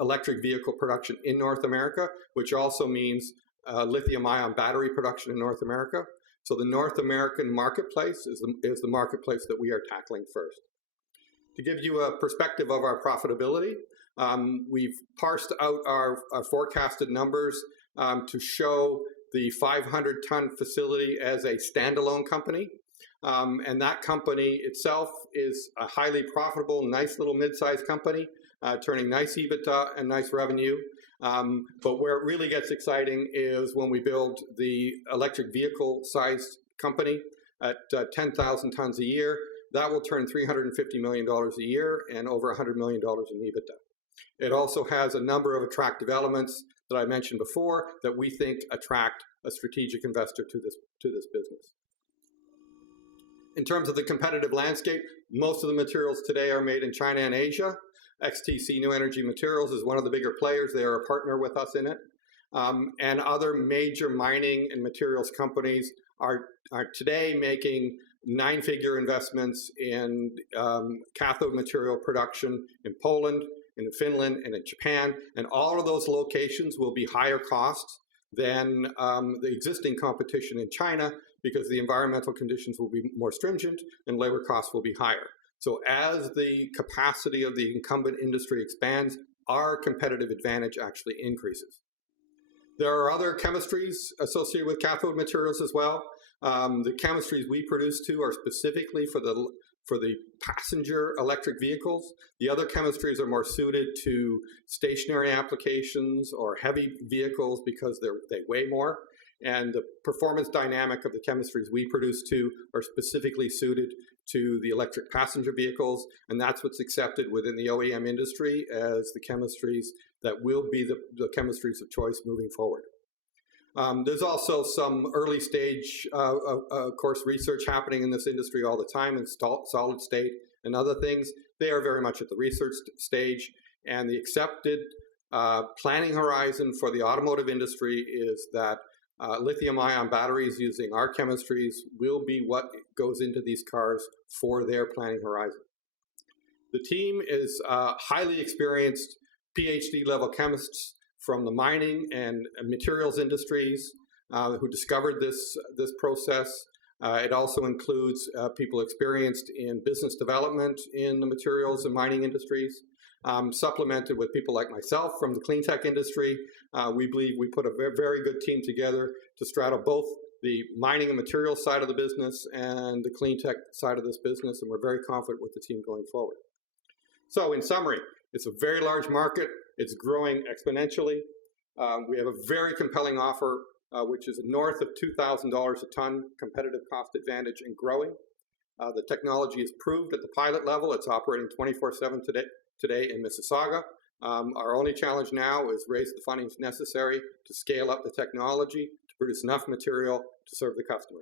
electric vehicle production in North America, which also means lithium-ion battery production in North America. So the North American marketplace is the marketplace that we are tackling first. To give you a perspective of our profitability, we've parsed out our forecasted numbers to show the 500-ton facility as a standalone company. And that company itself is a highly profitable, nice little mid-sized company, turning nice EBITDA and nice revenue. But where it really gets exciting is when we build the electric vehicle-sized company at 10,000 tons a year. That will turn $350 million a year and over $100 million in EBITDA. It also has a number of attractive elements that I mentioned before that we think attract a strategic investor to this business. In terms of the competitive landscape, most of the materials today are made in China and Asia. XTC New Energy Materials is one of the bigger players. They are a partner with us in it. And other major mining and materials companies are today making 9-figure investments in cathode material production in Poland, in Finland, and in Japan. And all of those locations will be higher cost than the existing competition in China, because the environmental conditions will be more stringent and labor costs will be higher. So as the capacity of the incumbent industry expands, our competitive advantage actually increases. There are other chemistries associated with cathode materials as well. The chemistries we produce too are specifically for the passenger electric vehicles. The other chemistries are more suited to stationary applications or heavy vehicles because they weigh more. And the performance dynamic of the chemistries we produce too are specifically suited to the electric passenger vehicles, and that's what's accepted within the OEM industry as the chemistries that will be the chemistries of choice moving forward. There's also some early stage, of course, research happening in this industry all the time in solid state and other things. They are very much at the research stage, and the accepted planning horizon for the automotive industry is that lithium-ion batteries using our chemistries will be what goes into these cars for their planning horizon. The team is highly experienced PhD-level chemists from the mining and materials industries who discovered this process. It also includes people experienced in business development in the materials and mining industries, supplemented with people like myself from the clean tech industry. We believe we put a very good team together to straddle both the mining and materials side of the business and the clean tech side of this business, and we're very confident with the team going forward. So in summary, it's a very large market. It's growing exponentially. We have a very compelling offer, which is north of $2,000 a ton, competitive cost advantage and growing. The technology is proved at the pilot level. It's operating 24/7 today in Mississauga. Our only challenge now is raise the funding necessary to scale up the technology to produce enough material to serve the customer.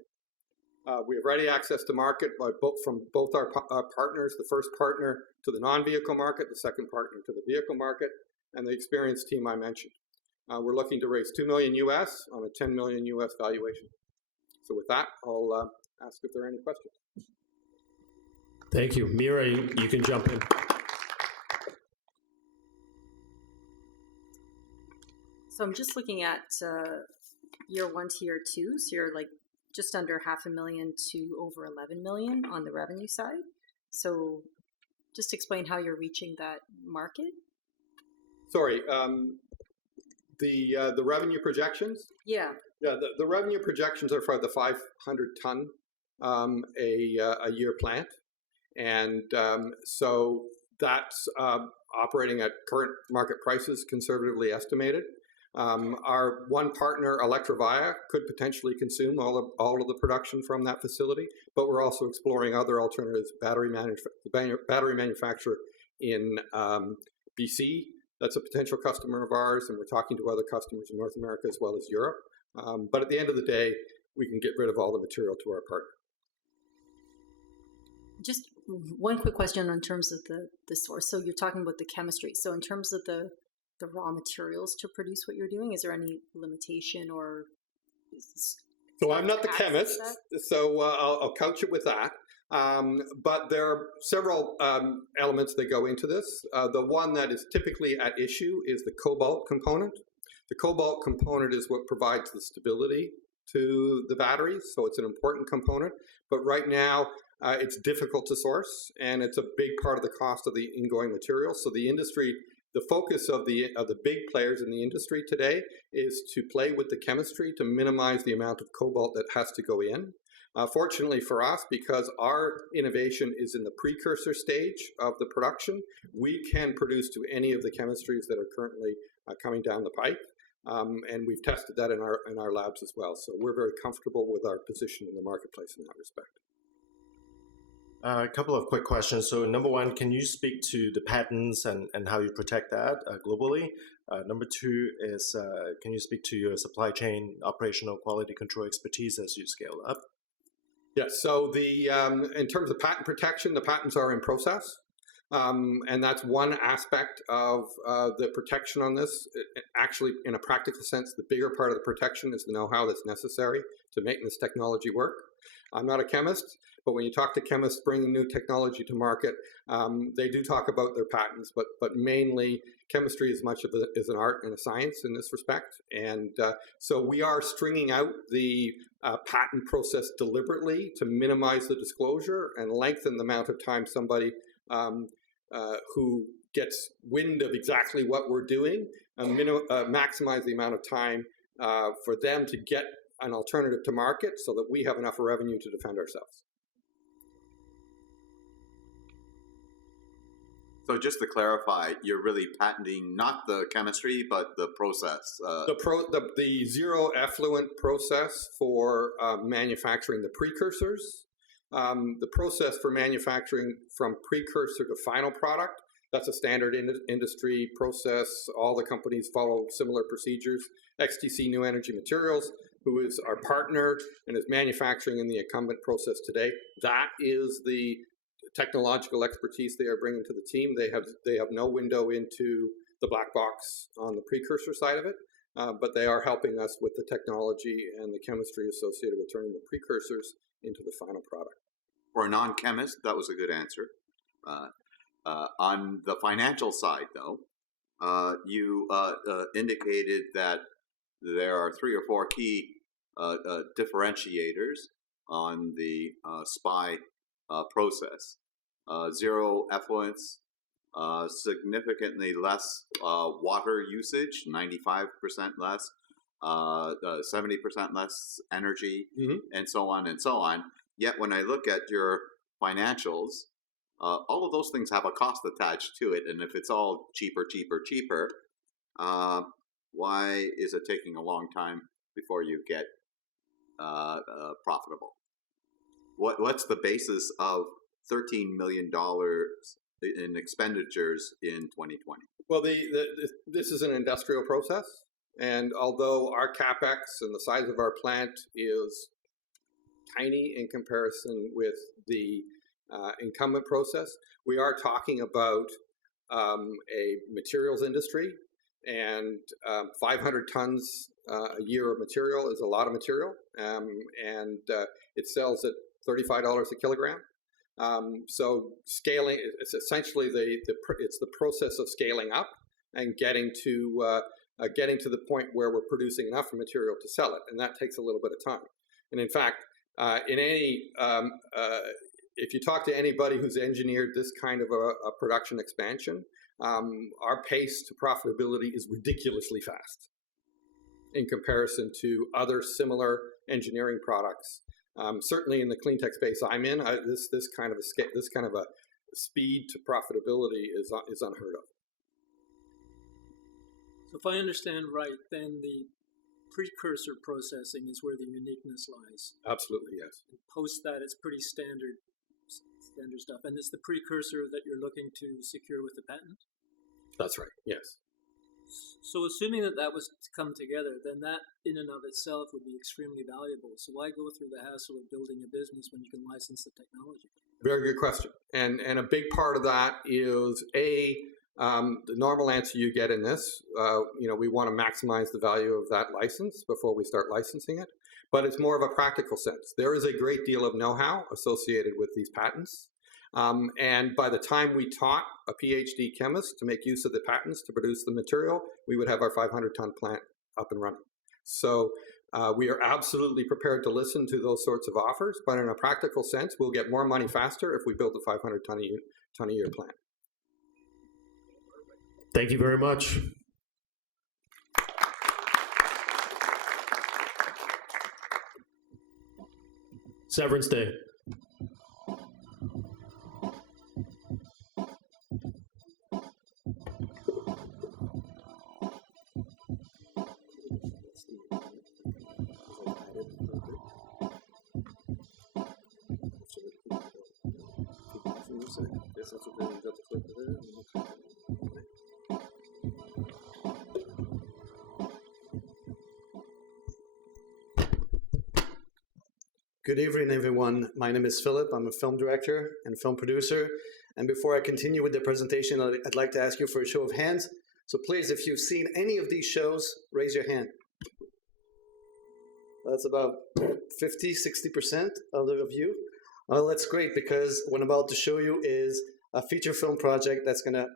We have ready access to market from both our partners, the first partner to the non-vehicle market, the second partner to the vehicle market, and the experienced team I mentioned. We're looking to raise $2 million US on a $10 million US valuation. So with that, I'll ask if there are any questions. Thank you. Mira, you can jump in. So I'm just looking at year 1 to year 2. So you're like just under $500,000 to over 11 million on the revenue side. So just explain how you're reaching that market. Sorry, the revenue projections? Yeah. Yeah, the revenue projections are for the 500 ton a year plant. And so that's operating at current market prices, conservatively estimated. Our one partner, Electrovaya, could potentially consume all of the production from that facility, but we're also exploring other alternatives. Battery manufacturer in BC, that's a potential customer of ours, and we're talking to other customers in North America as well as Europe. But at the end of the day, we can get rid of all the material to our partner. Just one quick question in terms of the source. So you're talking about the chemistry. So in terms of the raw materials to produce what you're doing, is there any limitation or? So I'm not the chemist, so I'll couch it with that. But there are several elements that go into this. The one that is typically at issue is the cobalt component. The cobalt component is what provides the stability to the batteries, so it's an important component. But right now, it's difficult to source, and it's a big part of the cost of the ingoing material. So the industry, the focus of the big players in the industry today is to play with the chemistry to minimize the amount of cobalt that has to go in. Fortunately for us, because our innovation is in the precursor stage of the production, we can produce to any of the chemistries that are currently coming down the pipe. And we've tested that in our labs as well. So we're very comfortable with our position in the marketplace in that respect. A couple of quick questions. So number one, can you speak to the patents and how you protect that globally? Number two is, can you speak to your supply chain operational quality control expertise as you scale up? Yes, so in terms of patent protection, the patents are in process. And that's one aspect of the protection on this. Actually, in a practical sense, the bigger part of the protection is the know-how that's necessary to make this technology work. I'm not a chemist, but when you talk to chemists bringing new technology to market, they do talk about their patents, but mainly chemistry is much of is an art and a science in this respect. And so we are stringing out the patent process deliberately to minimize the disclosure and lengthen the amount of time somebody who gets wind of exactly what we're doing, maximize the amount of time for them to get an alternative to market so that we have enough revenue to defend ourselves. So just to clarify, you're really patenting not the chemistry, but the process. The zero effluent process for manufacturing the precursors. The process for manufacturing from precursor to final product, that's a standard industry process. All the companies follow similar procedures. XTC New Energy Materials, who is our partner and is manufacturing in the incumbent process today, that is the technological expertise they are bringing to the team. They have no window into the black box on the precursor side of it, but they are helping us with the technology and the chemistry associated with turning the precursors into the final product. For a non-chemist, that was a good answer. On the financial side, though, you indicated that there are 3 or 4 key differentiators on the SPY process. Zero effluents, significantly less water usage, 95% less, 70% less energy, and so on and so on. Yet when I look at your financials, all of those things have a cost attached to it, and if it's all cheaper, why is it taking a long time before you get profitable? What's the basis of $13 million in expenditures in 2020? Well, this is an industrial process, and although our capex and the size of our plant is tiny in comparison with the incumbent process, we are talking about a materials industry, and 500 tons a year of material is a lot of material, and it sells at $35 a kilogram. So scaling, it's essentially it's the process of scaling up and getting to the point where we're producing enough material to sell it, and that takes a little bit of time. And in fact, if you talk to anybody who's engineered this kind of a production expansion, our pace to profitability is ridiculously fast in comparison to other similar engineering products. Certainly in the clean tech space I'm in, this kind of a speed to profitability is unheard of. So if I understand right, then the precursor processing is where the uniqueness lies. Absolutely, yes. And post that, it's pretty standard stuff, and it's the precursor that you're looking to secure with the patent? That's right, yes. So assuming that was to come together, then that in and of itself would be extremely valuable. So why go through the hassle of building a business when you can license the technology? Very good question. And a big part of that is the normal answer you get in this, we want to maximize the value of that license before we start licensing it. But it's more of a practical sense. There is a great deal of know-how associated with these patents. And by the time we taught a PhD chemist to make use of the patents to produce the material, we would have our 500-ton plant up and running. So we are absolutely prepared to listen to those sorts of offers, but in a practical sense, we'll get more money faster if we build a 500-ton a year plant. Thank you very much. Severance Day. Good evening, everyone. My name is Philip. I'm a film director and film producer. And before I continue with the presentation, I'd like to ask you for a show of hands. So please, if you've seen any of these shows, raise your hand. That's about 50, 60% of you. Well, that's great, because what I'm about to show you is a feature film project that's going to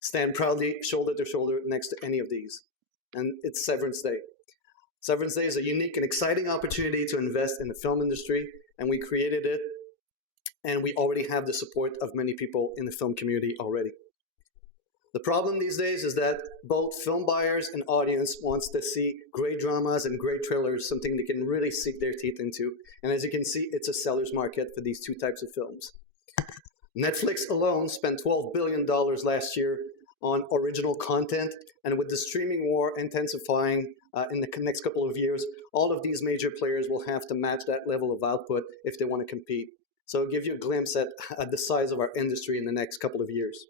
stand proudly shoulder to shoulder next to any of these. And it's Severance Day. Severance Day is a unique and exciting opportunity to invest in the film industry, and we created it, and we already have the support of many people in the film community already. The problem these days is that both film buyers and audience wants to see great dramas and great thrillers, something they can really sink their teeth into. And as you can see, it's a seller's market for these two types of films. Netflix alone spent $12 billion last year on original content, and with the streaming war intensifying in the next couple of years, all of these major players will have to match that level of output if they want to compete. So it'll give you a glimpse at the size of our industry in the next couple of years.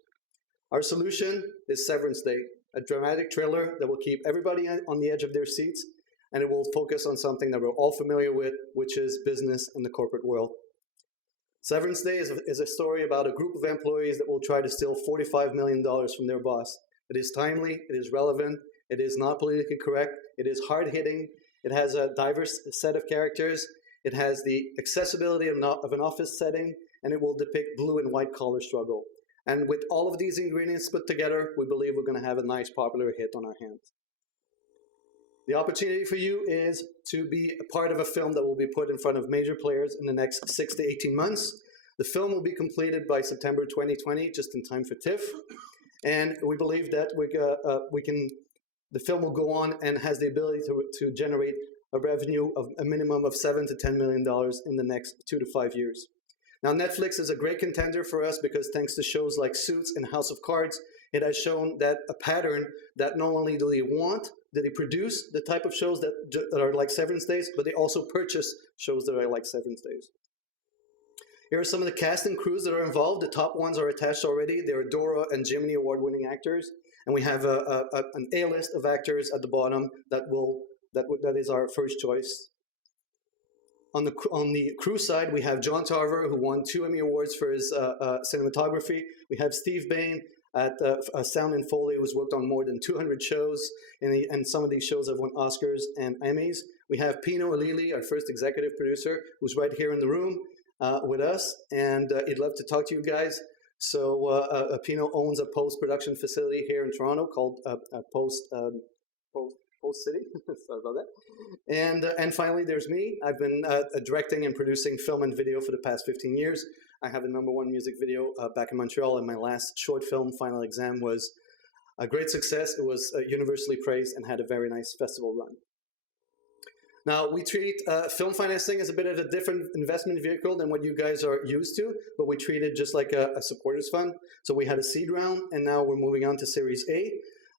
Our solution is Severance Day, a dramatic thriller that will keep everybody on the edge of their seats, and it will focus on something that we're all familiar with, which is business and the corporate world. Severance Day is a story about a group of employees that will try to steal $45 million from their boss. It is timely, it is relevant, it is not politically correct, it is hard-hitting, it has a diverse set of characters, it has the accessibility of an office setting, and it will depict blue and white collar struggle. And with all of these ingredients put together, we believe we're going to have a nice popular hit on our hands. The opportunity for you is to be a part of a film that will be put in front of major players in the next 6 to 18 months. The film will be completed by September 2020, just in time for TIFF. And we believe that the film will go on and has the ability to generate a revenue of a minimum of $7 to $10 million in the next 2 to 5 years. Now, Netflix is a great contender for us because thanks to shows like Suits and House of Cards, it has shown that a pattern that not only do they produce the type of shows that are like Severance Days, but they also purchase shows that are like Severance Days. Here are some of the cast and crews that are involved. The top ones are attached already. They're Dora and Gemini award-winning actors. And we have an A-list of actors at the bottom that is our first choice. On the crew side, we have John Tarver, who won 2 Emmy Awards for his cinematography. We have Steve Bain at Sound and Foley, who's worked on more than 200 shows, and some of these shows have won Oscars and Emmys. We have Pino Alili, our first executive producer, who's right here in the room with us, and he'd love to talk to you guys. So Pino owns a post-production facility here in Toronto called Post City. Sorry about that. And finally, there's me. I've been directing and producing film and video for the past 15 years. I have a #1 music video back in Montreal, and my last short film, Final Exam, was a great success. It was universally praised and had a very nice festival run. Now, we treat film financing as a bit of a different investment vehicle than what you guys are used to, but we treat it just like a supporters fund. So we had a seed round, and now we're moving on to Series A.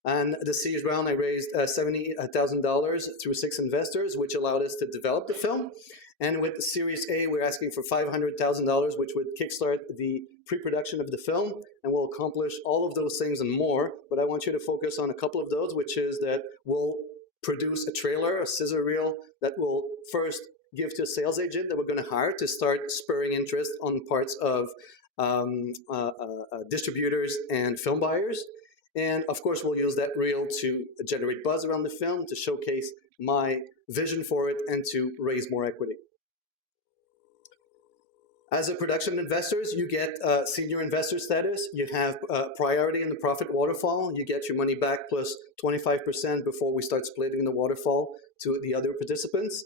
And the seed round, I raised $70,000 through 6 investors, which allowed us to develop the film. And with the Series A, we're asking for $500,000, which would kickstart the pre-production of the film, and we'll accomplish all of those things and more. But I want you to focus on a couple of those, which is that we'll produce a trailer, a scissor reel, that will first give to a sales agent that we're going to hire to start spurring interest on parts of distributors and film buyers. And of course, we'll use that reel to generate buzz around the film, to showcase my vision for it, and to raise more equity. As a production investors, you get senior investor status. You have priority in the profit waterfall. You get your money back plus 25% before we start splitting the waterfall to the other participants.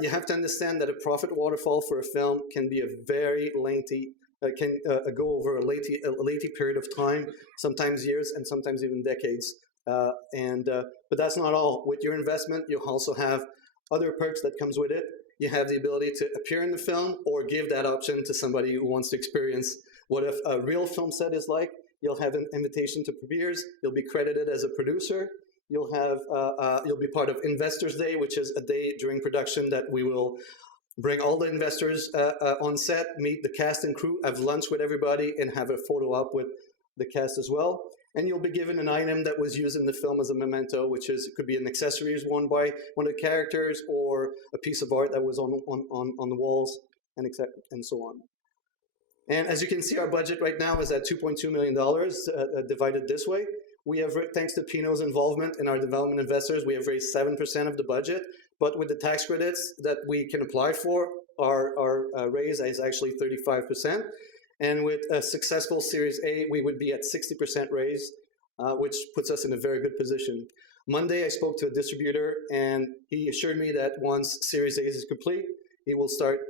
You have to understand that a profit waterfall for a film can be a very lengthy, can go over a lengthy period of time, sometimes years and sometimes even decades. But that's not all. With your investment, you'll also have other perks that comes with it. You have the ability to appear in the film or give that option to somebody who wants to experience what a real film set is like. You'll have an invitation to premieres. You'll be credited as a producer. You'll be part of Investors Day, which is a day during production that we will bring all the investors on set, meet the cast and crew, have lunch with everybody, and have a photo op with the cast as well. And you'll be given an item that was used in the film as a memento, which is, it could be an accessories worn by one of the characters or a piece of art that was on the walls, and so on. And as you can see, our budget right now is at $2.2 million, divided this way. We have, thanks to Pino's involvement in our development investors, we have raised 7% of the budget. But with the tax credits that we can apply for, our raise is actually 35%. And with a successful Series A, we would be at 60% raise, which puts us in a very good position. Monday, I spoke to a distributor, and he assured me that once Series A is complete, he will start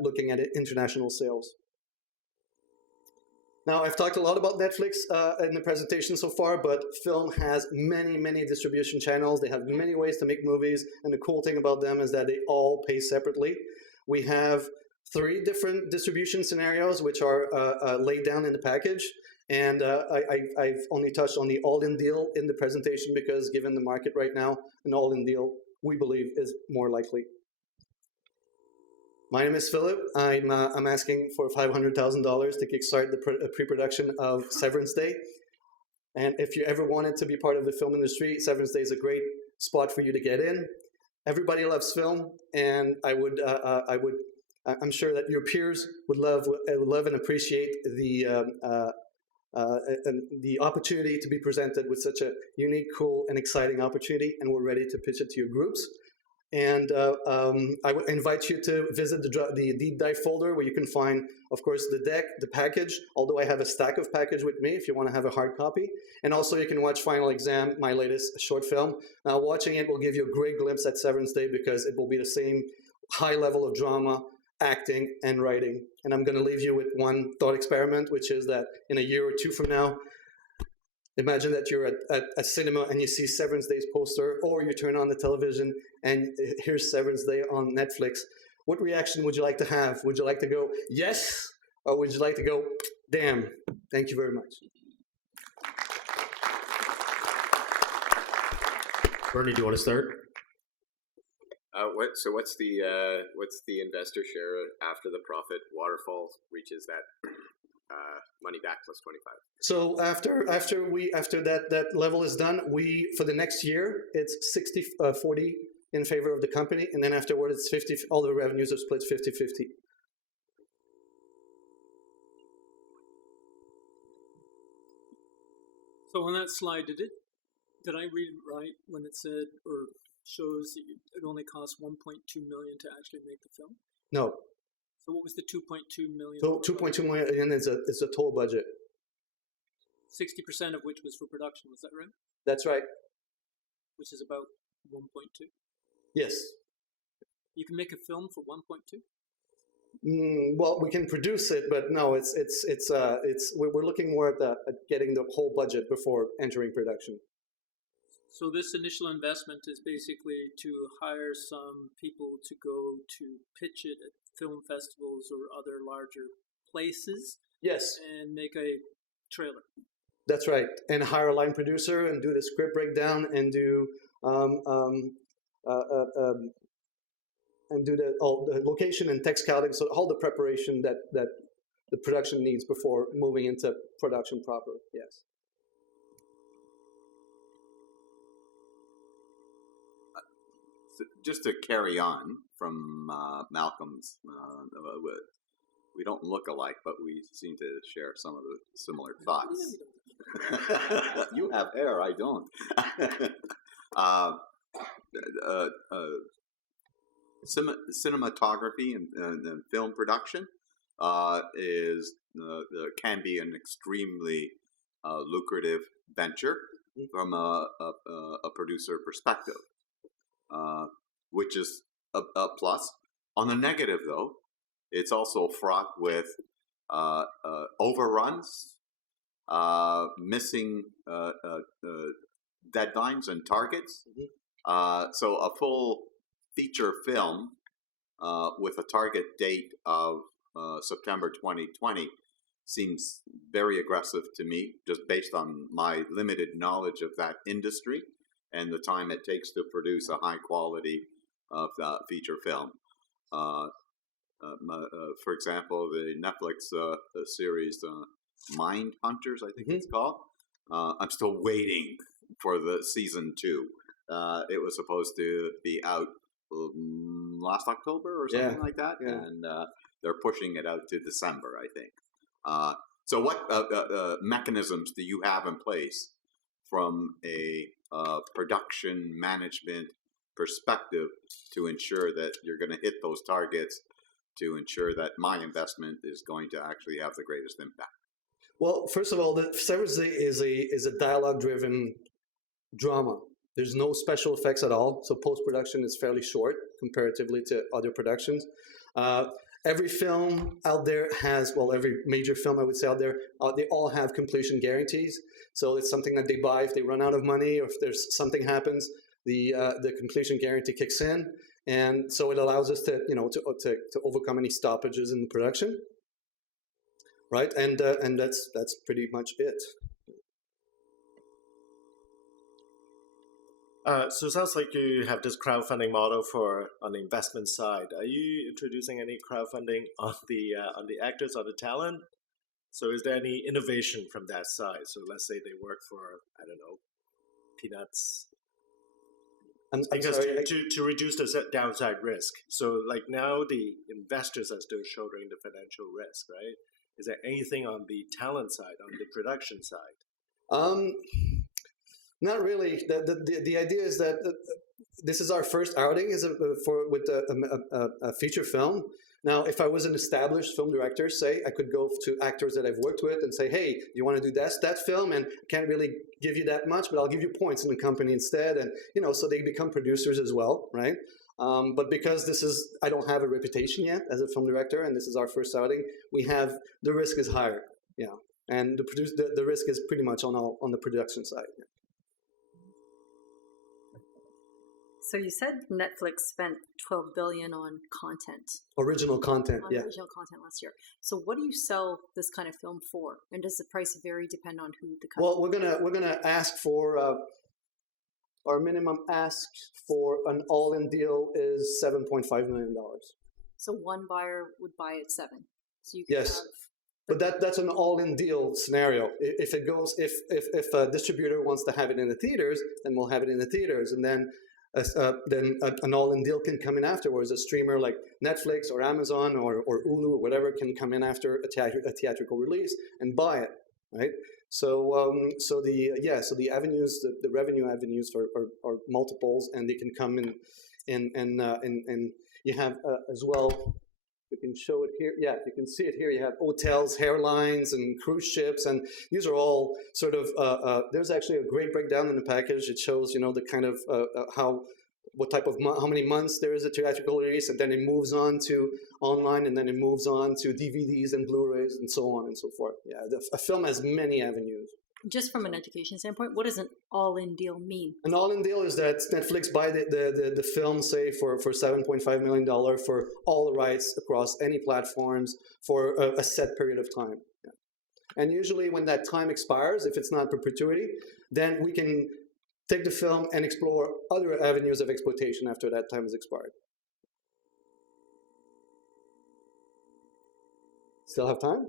looking at international sales. Now, I've talked a lot about Netflix in the presentation so far, but film has many, many distribution channels. They have many ways to make movies, and the cool thing about them is that they all pay separately. We have 3 different distribution scenarios, which are laid down in the package. And I've only touched on the all-in deal in the presentation because given the market right now, an all-in deal, we believe, is more likely. My name is Philip. I'm asking for $500,000 to kickstart the pre-production of Severance Day. And if you ever wanted to be part of the film industry, Severance Day is a great spot for you to get in. Everybody loves film, and I'm sure that your peers would love and appreciate the opportunity to be presented with such a unique, cool, and exciting opportunity, and we're ready to pitch it to your groups. And I would invite you to visit the deep dive folder where you can find, of course, the deck, the package, although I have a stack of package with me if you want to have a hard copy. And also you can watch Final Exam, my latest short film. Now watching it will give you a great glimpse at Severance Day because it will be the same high level of drama, acting, and writing. And I'm going to leave you with one thought experiment, which is that in a year or 2 from now, imagine that you're at a cinema and you see Severance Day's poster, or you turn on the television and here's Severance Day on Netflix. What reaction would you like to have? Would you like to go, yes? Or would you like to go, damn? Thank you very much. Bernie, do you want to start? What's the investor share after the profit waterfall reaches that money back plus 25? So after that level is done, for the next year it's 60-40 in favor of the company, and then afterward it's 50. All the revenues are split 50-50. So on that slide, did I read it right when it said or shows that it only costs $1.2 million to actually make the film? No. So what was the $2.2 million? So $2.2 million is a total budget. 60% of which was for production. Was that right? That's right. Which is about 1.2. Yes. You can make a film for 1.2. Well, we can produce it, but no, we're looking more at getting the whole budget before entering production. So this initial investment is basically to hire some people to go to pitch it at film festivals or other larger places. Yes. And make a trailer. That's right. And hire a line producer and do the script breakdown and do all the location and tech scouting, so all the preparation that the production needs before moving into production proper. Yes. Just to carry on from Malcolm's, we don't look alike, but we seem to share some of the similar thoughts. You have hair, I don't. Cinematography and film production can be an extremely lucrative venture from a producer perspective. Which is a plus. On the negative, though, it's also fraught with overruns, missing deadlines and targets. So a full feature film with a target date of September 2020 seems very aggressive to me, just based on my limited knowledge of that industry and the time it takes to produce a high quality of feature film. For example, the Netflix series Mind Hunters, I think it's called. I'm still waiting for the season 2. It was supposed to be out last October or something like that, and they're pushing it out to December, I think. So what mechanisms do you have in place from a production management perspective to ensure that you're going to hit those targets, to ensure that my investment is going to actually have the greatest impact? Well, first of all, the Severance Day is a dialogue-driven drama. There's no special effects at all, so post-production is fairly short comparatively to other productions. every film out there has, well, every major film I would say out there, they all have completion guarantees. So it's something that they buy if they run out of money, or if there's something happens, the completion guarantee kicks in, and so it allows us to to overcome any stoppages in the production, right? And that's pretty much it. So it sounds like you have this crowdfunding model on the investment side. Are you introducing any crowdfunding on the actors or the talent? So is there any innovation from that side? So let's say they work for, I don't know, peanuts. Because to reduce the downside risk. So like now the investors are still shouldering the financial risk, right? Is there anything on the talent side, on the production side? Not really. The idea is that this is our first outing with a feature film. Now, if I was an established film director, say, I could go to actors that I've worked with and say, hey, you want to do that film? And I can't really give you that much, but I'll give you points in the company instead. And, so they become producers as well, right? But because I don't have a reputation yet as a film director, and this is our first outing, the risk is higher, and the risk is pretty much on the production side. Yeah. So you said Netflix spent $12 billion on content. Original content, yeah. Original content last year. So what do you sell this kind of film for? And does the price vary depend on who the company? Well, we're gonna ask for our minimum ask for an all-in deal is $7.5 million. So one buyer would buy at $7. So you can yes. But that's an all-in deal scenario. If a distributor wants to have it in the theaters, then we'll have it in the theaters, and then an all-in deal can come in afterwards. A streamer like Netflix or Amazon or Hulu or whatever can come in after a theatrical release and buy it, right? So the avenues, the revenue avenues are multiples, and they can come in, and you have as well. You can show it here. Yeah, you can see it here. You have hotels, airlines, and cruise ships, and these are all sort of. There's actually a great breakdown in the package. It shows, the kind of how many months there is a theatrical release, and then it moves on to online, and then it moves on to DVDs and Blu-rays, and so on and so forth. Yeah, a film has many avenues. Just from an education standpoint, what does an all-in deal mean? An all-in deal is that Netflix buy the film, say, for $7.5 million for all the rights across any platforms for a set period of time. Yeah. And usually when that time expires, if it's not perpetuity, then we can take the film and explore other avenues of exploitation after that time has expired. Still have time?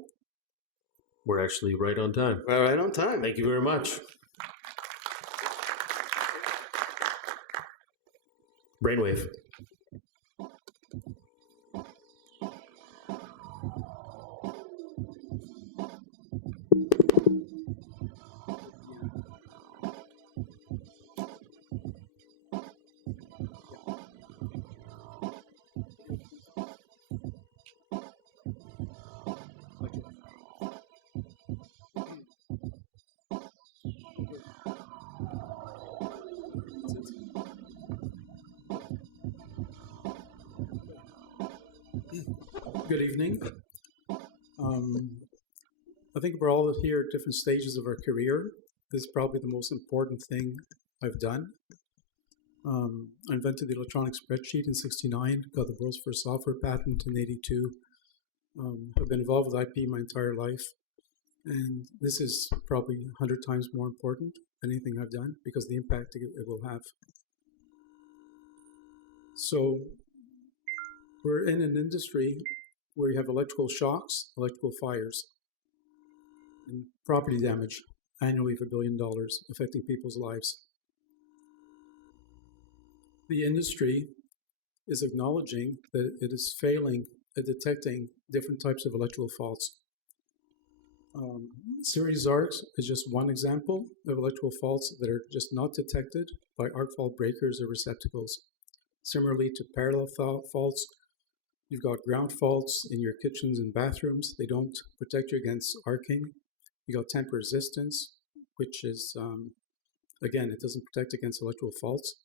We're actually right on time. We're right on time. Thank you very much. Brainwave. Good evening. I think we're all here at different stages of our career. This is probably the most important thing I've done. I invented the electronic spreadsheet in '69, got the world's first software patent in '82. I've been involved with IP my entire life, and this is probably 100 times more important than anything I've done because of the impact it will have. So we're in an industry where you have electrical shocks, electrical fires, and property damage annually for $1 billion, affecting people's lives. The industry is acknowledging that it is failing at detecting different types of electrical faults. Series arcs is just one example of electrical faults that are just not detected by arc fault breakers or receptacles. Similarly to parallel faults, you've got ground faults in your kitchens and bathrooms. They don't protect you against arcing. You got temp resistance, which is, again, it doesn't protect against electrical faults.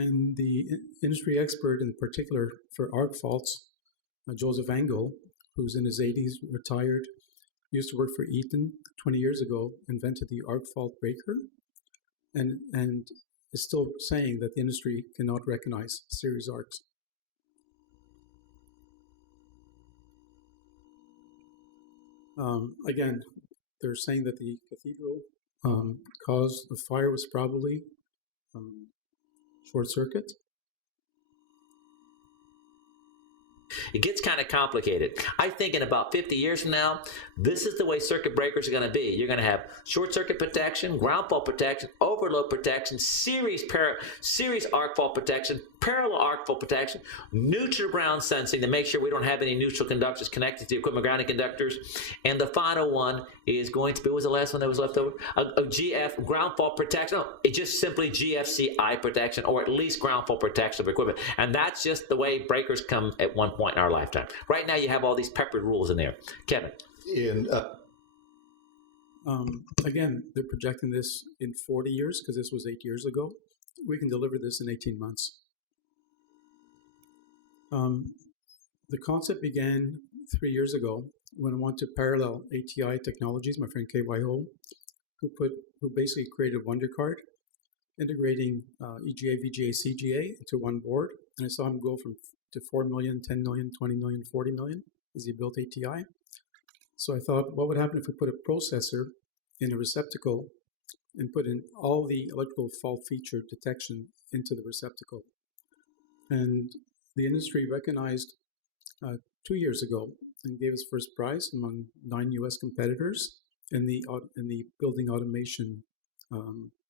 And the industry expert in particular for arc faults, Joseph Engel, who's in his 80s, retired, used to work for Eaton 20 years ago, invented the arc fault breaker, and is still saying that the industry cannot recognize series arcs. Again, they're saying that the cathedral cause of fire was probably short circuit. It gets kind of complicated. I think in about 50 years from now, this is the way circuit breakers are going to be. You're going to have short circuit protection, ground fault protection, overload protection, series arc fault protection, parallel arc fault protection, neutral ground sensing to make sure we don't have any neutral conductors connected to the equipment grounding conductors. And the final one is going to be, what was the last one that was left over? A GF, ground fault protection. No, it's just simply GFCI protection, or at least ground fault protection of equipment. And that's just the way breakers come at one point in our lifetime. Right now, you have all these peppered rules in there. Kevin. And again, they're projecting this in 40 years because this was 8 years ago. We can deliver this in 18 months. The concept began 3 years ago when I went to Parallel ATI Technologies, my friend KY Ho, who basically created WonderCard, integrating EGA, VGA, CGA into one board. And I saw him go to 4 million, 10 million, 20 million, 40 million as he built ATI. So I thought, what would happen if we put a processor in a receptacle and put in all the electrical fault feature detection into the receptacle? And the industry recognized 2 years ago and gave us first prize among 9 U.S. competitors in the building automation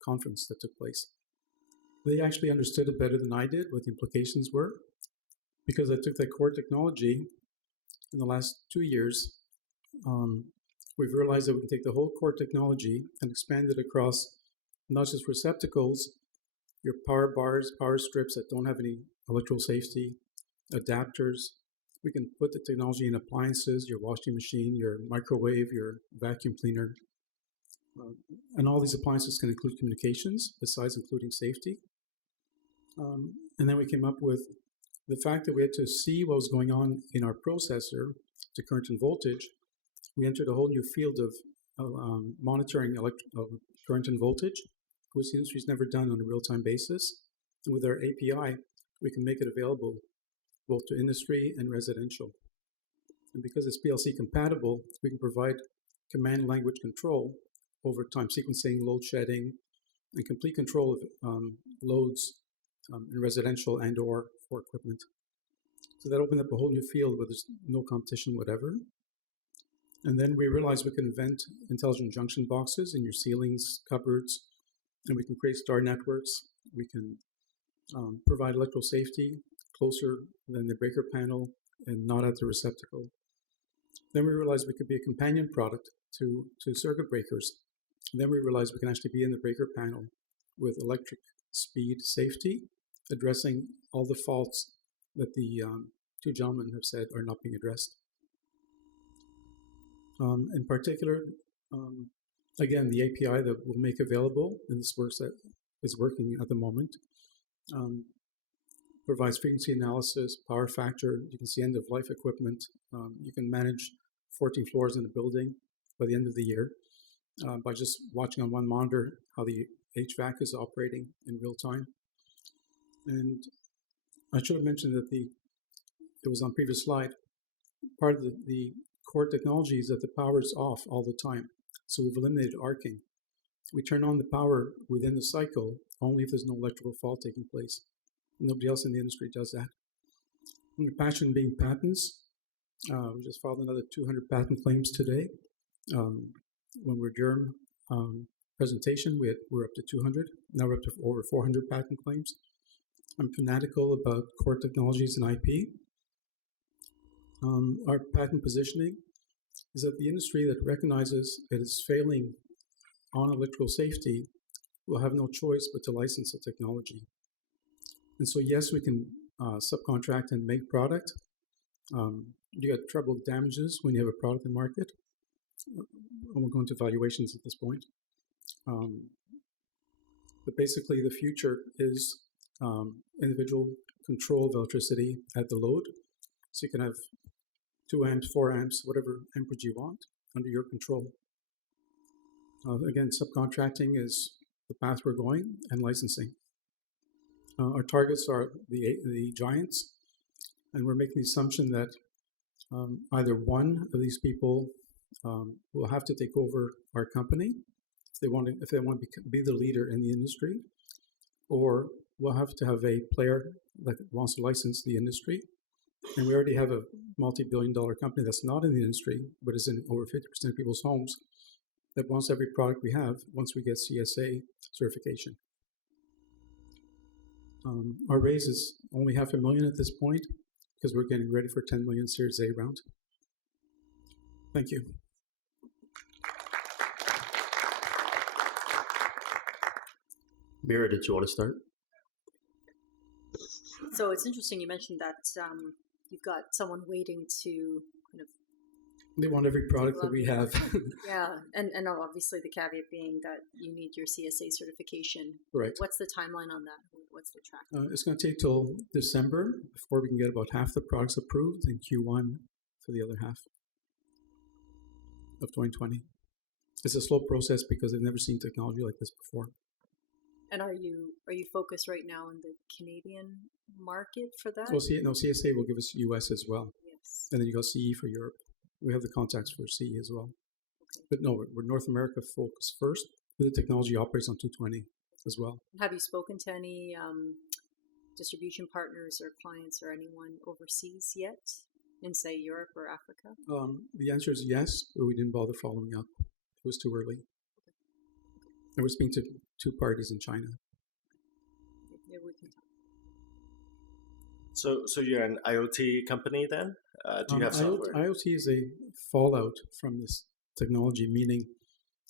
conference that took place. They actually understood it better than I did, what the implications were, because I took that core technology in the last 2 years. We've realized that we can take the whole core technology and expand it across not just receptacles, your power bars, power strips that don't have any electrical safety, adapters. We can put the technology in appliances, your washing machine, your microwave, your vacuum cleaner. And all these appliances can include communications, besides including safety. And then we came up with the fact that we had to see what was going on in our processor to current and voltage. We entered a whole new field of monitoring current and voltage, which the industry's never done on a real-time basis. And with our API, we can make it available both to industry and residential. And because it's PLC compatible, we can provide command language control over time sequencing, load shedding, and complete control of loads in residential and or for equipment. So that opened up a whole new field where there's no competition whatever. And then we realized we can invent intelligent junction boxes in your ceilings, cupboards, and we can create star networks. We can provide electrical safety closer than the breaker panel and not at the receptacle. Then we realized we could be a companion product to circuit breakers. And then we realized we can actually be in the breaker panel with electric speed safety, addressing all the faults that the two gentlemen have said are not being addressed. In particular, again, the API that we'll make available, and this is working at the moment, provides frequency analysis, power factor. You can see end-of-life equipment. You can manage 14 floors in a building by the end of the year by just watching on one monitor how the HVAC is operating in real time. And I should have mentioned that it was on previous slide. Part of the core technology is that the power is off all the time. So we've eliminated arcing. We turn on the power within the cycle only if there's no electrical fault taking place. Nobody else in the industry does that. And the passion being patents, we just filed another 200 patent claims today. When we're during presentation, we're up to 200. Now we're up to over 400 patent claims. I'm fanatical about core technologies and IP. Our patent positioning is that the industry that recognizes it is failing on electrical safety will have no choice but to license the technology. And so, yes, we can subcontract and make product. You get treble damages when you have a product in market. I won't go into valuations at this point. But basically, the future is individual control of electricity at the load. So you can have 2 amps, 4 amps, whatever amperage you want under your control. Again, subcontracting is the path we're going, and licensing. Our targets are the giants, and we're making the assumption that either one of these people will have to take over our company if they want to be the leader in the industry, or we'll have to have a player that wants to license the industry. And we already have a multi-billion-dollar company that's not in the industry, but is in over 50% of people's homes, that wants every product we have once we get CSA certification. Our raise is only $500,000 at this point because we're getting ready for 10 million Series A round. Thank you. Mira, did you want to start? So it's interesting you mentioned that you've got someone waiting to kind of. They want every product that we have. Yeah, and obviously the caveat being that you need your CSA certification. Right. What's the timeline on that? What's the track? It's going to take till December before we can get about half the products approved, and Q1 for the other half of 2020. It's a slow process because they've never seen technology like this before. And are you focused right now in the Canadian market for that? Well, CSA will give us US as well. Yes. And then you got CE for Europe. We have the contacts for CE as well. Okay. But no, we're North America focused first. The technology operates on 220 as well. Have you spoken to any distribution partners or clients or anyone overseas yet in, say, Europe or Africa? The answer is yes, but we didn't bother following up. It was too early. I was speaking to 2 parties in China. Yeah, we can talk. So you're an IoT company then? Do you have software? IoT is a fallout from this technology, meaning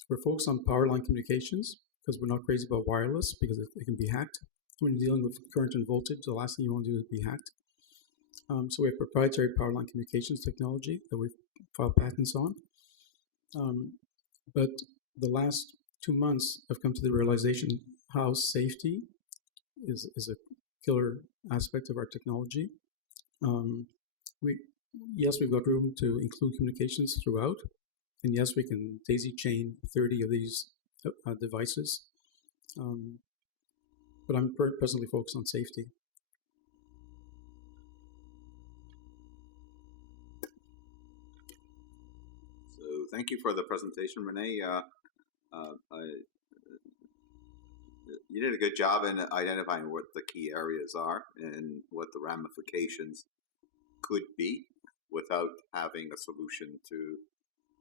we're focused on power line communications because we're not crazy about wireless because it can be hacked. When you're dealing with current and voltage, the last thing you want to do is be hacked. So we have proprietary power line communications technology that we've filed patents on. But the last 2 months I've come to the realization how safety is a killer aspect of our technology. Yes, we've got room to include communications throughout, and yes, we can daisy chain 30 of these devices. But I'm presently focused on safety. So thank you for the presentation, Renee. You did a good job in identifying what the key areas are and what the ramifications could be without having a solution to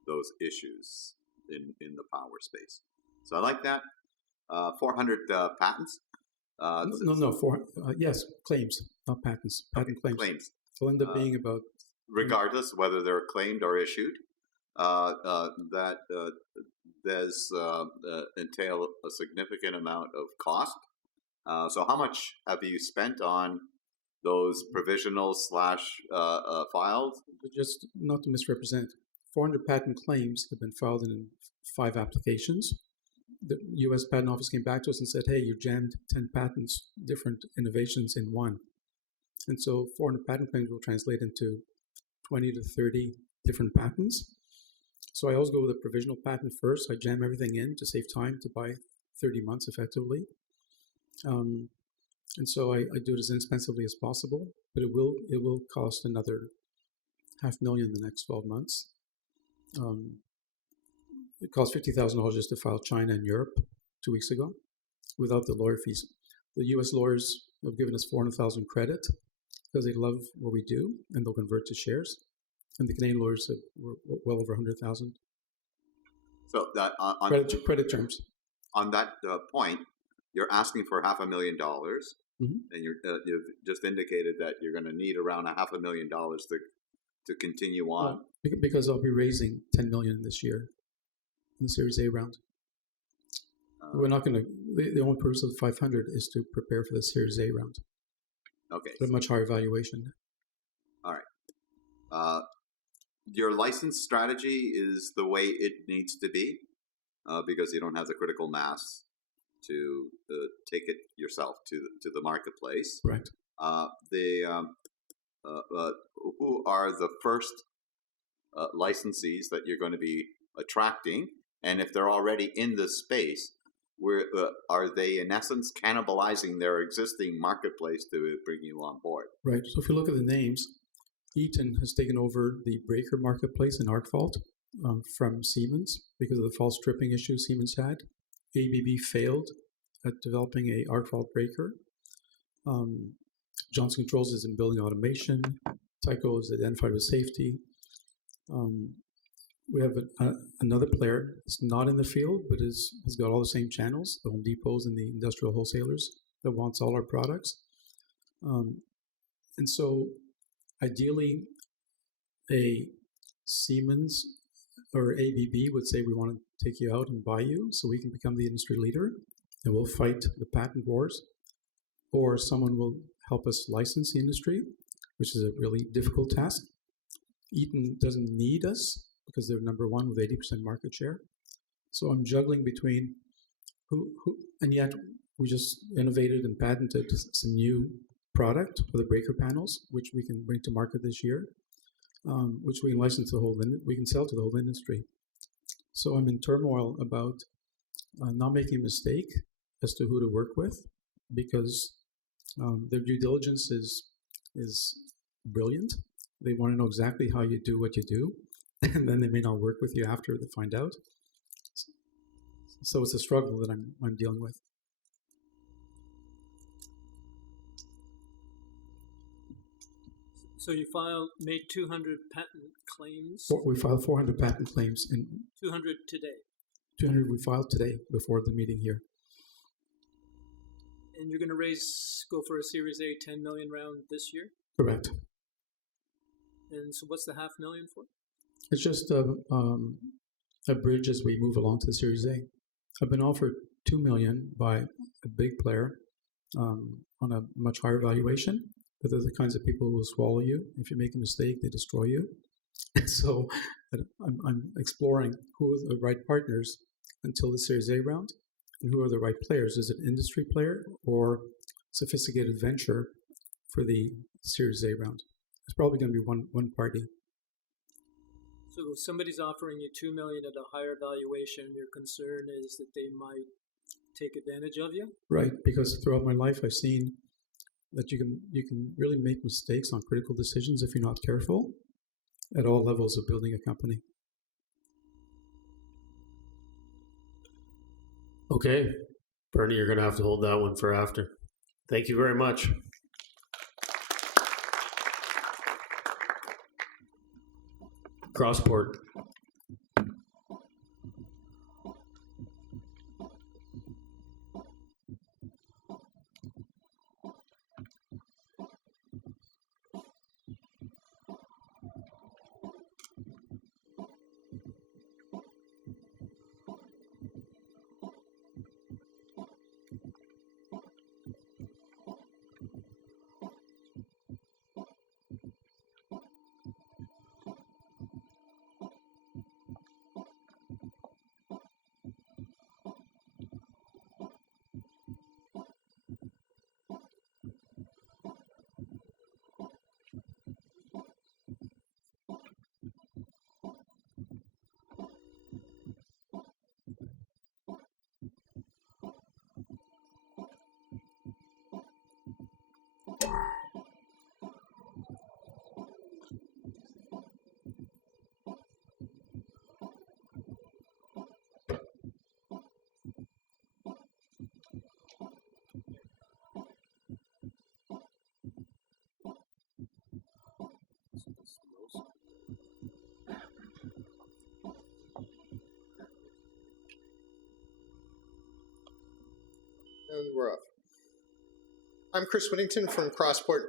those issues in the power space. So I like that. 400 patents. Yes, claims, not patents. Patent claims. Claims. It'll end up being about. Regardless whether they're claimed or issued, that does entail a significant amount of cost. So how much have you spent on those provisional / files? Just not to misrepresent, 400 patent claims have been filed in 5 applications. The U.S. Patent Office came back to us and said, hey, you jammed 10 patents, different innovations in one. And so 400 patent claims will translate into 20 to 30 different patents. So I always go with a provisional patent first. I jam everything in to save time to buy 30 months effectively. And so I do it as inexpensively as possible, but it will cost another $500,000 in the next 12 months. It cost $50,000 just to file China and Europe 2 weeks ago without the lawyer fees. The U.S. lawyers have given us $400,000 credit because they love what we do and they'll convert to shares. And the Canadian lawyers have well over $100,000. So that on credit terms. On that point, you're asking for $500,000, and you've just indicated that you're going to need around $500,000 to continue on. Because I'll be raising $10 million this year in the Series A round. We're not going to. The only purpose of the 500 is to prepare for the Series A round. Okay. At a much higher valuation. All right. Your license strategy is the way it needs to be because you don't have the critical mass to take it yourself to the marketplace. Correct. Who are the first licensees that you're going to be attracting, and if they're already in this space, are they in essence cannibalizing their existing marketplace to bring you on board? Right. So if you look at the names, Eaton has taken over the breaker marketplace in ArcVault from Siemens because of the false stripping issue Siemens had. ABB failed at developing a ArcVault breaker. Johnson Controls is in building automation. Tyco is identified with safety. We have another player that's not in the field, but has got all the same channels, the Home Depots and the industrial wholesalers, that wants all our products. And so ideally, a Siemens or ABB would say, we want to take you out and buy you so we can become the industry leader, and we'll fight the patent wars. Or someone will help us license the industry, which is a really difficult task. Eaton doesn't need us because they're number one with 80% market share. So I'm juggling between who, and yet we just innovated and patented some new product for the breaker panels, which we can bring to market this year, which we can license we can sell to the whole industry. So I'm in turmoil about not making a mistake as to who to work with, because their due diligence is brilliant. They want to know exactly how you do what you do, and then they may not work with you after they find out. So it's a struggle that I'm dealing with. So you made 200 patent claims? We filed 400 patent claims. 200 today? 200 we filed today before the meeting here. And you're going to go for a Series A 10 million round this year? Correct. And so what's the $500,000 for? It's just a bridge as we move along to the Series A. I've been offered $2 million by a big player on a much higher valuation, but they're the kinds of people who will swallow you. If you make a mistake, they destroy you. And so I'm exploring who are the right partners until the Series A round, and who are the right players. Is it an industry player or sophisticated venture for the Series A round? It's probably going to be one party. So if somebody's offering you $2 million at a higher valuation, your concern is that they might take advantage of you? Right, because throughout my life I've seen that you can really make mistakes on critical decisions if you're not careful at all levels of building a company. Okay, Bernie, you're going to have to hold that one for after. Thank you very much. Crossport. And we're off. I'm Chris Whittington from Crossport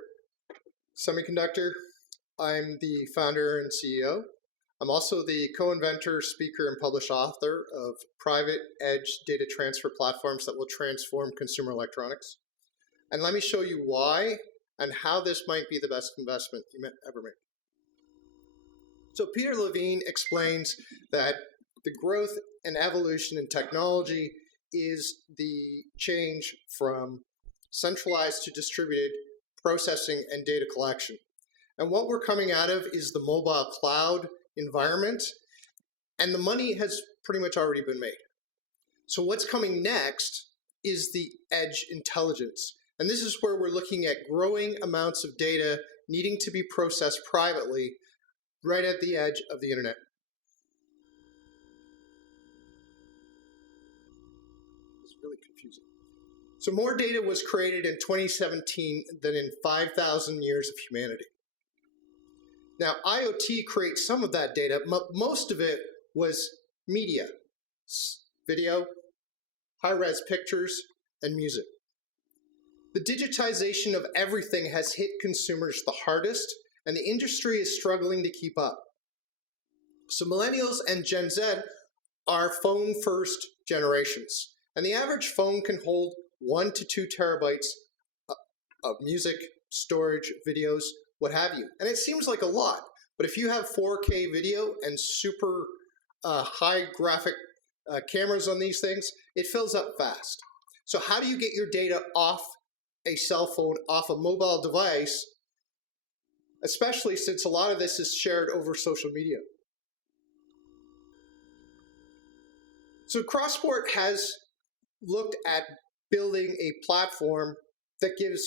Semiconductor. I'm the founder and CEO. I'm also the co-inventor, speaker, and published author of private edge data transfer platforms that will transform consumer electronics. And let me show you why and how this might be the best investment you may ever make. So Peter Levine explains that the growth and evolution in technology is the change from centralized to distributed processing and data collection. And what we're coming out of is the mobile cloud environment, and the money has pretty much already been made. So what's coming next is the edge intelligence. And this is where we're looking at growing amounts of data needing to be processed privately right at the edge of the internet. It's really confusing. So more data was created in 2017 than in 5,000 years of humanity. Now, IoT creates some of that data. Most of it was media, video, high-res pictures, and music. The digitization of everything has hit consumers the hardest, and the industry is struggling to keep up. So millennials and Gen Z are phone-first generations, and the average phone can hold 1 to 2 terabytes of music, storage, videos, what have you. And it seems like a lot, but if you have 4K video and super high graphic cameras on these things, it fills up fast. So how do you get your data off a cell phone, off a mobile device, especially since a lot of this is shared over social media? So Crossport has looked at building a platform that gives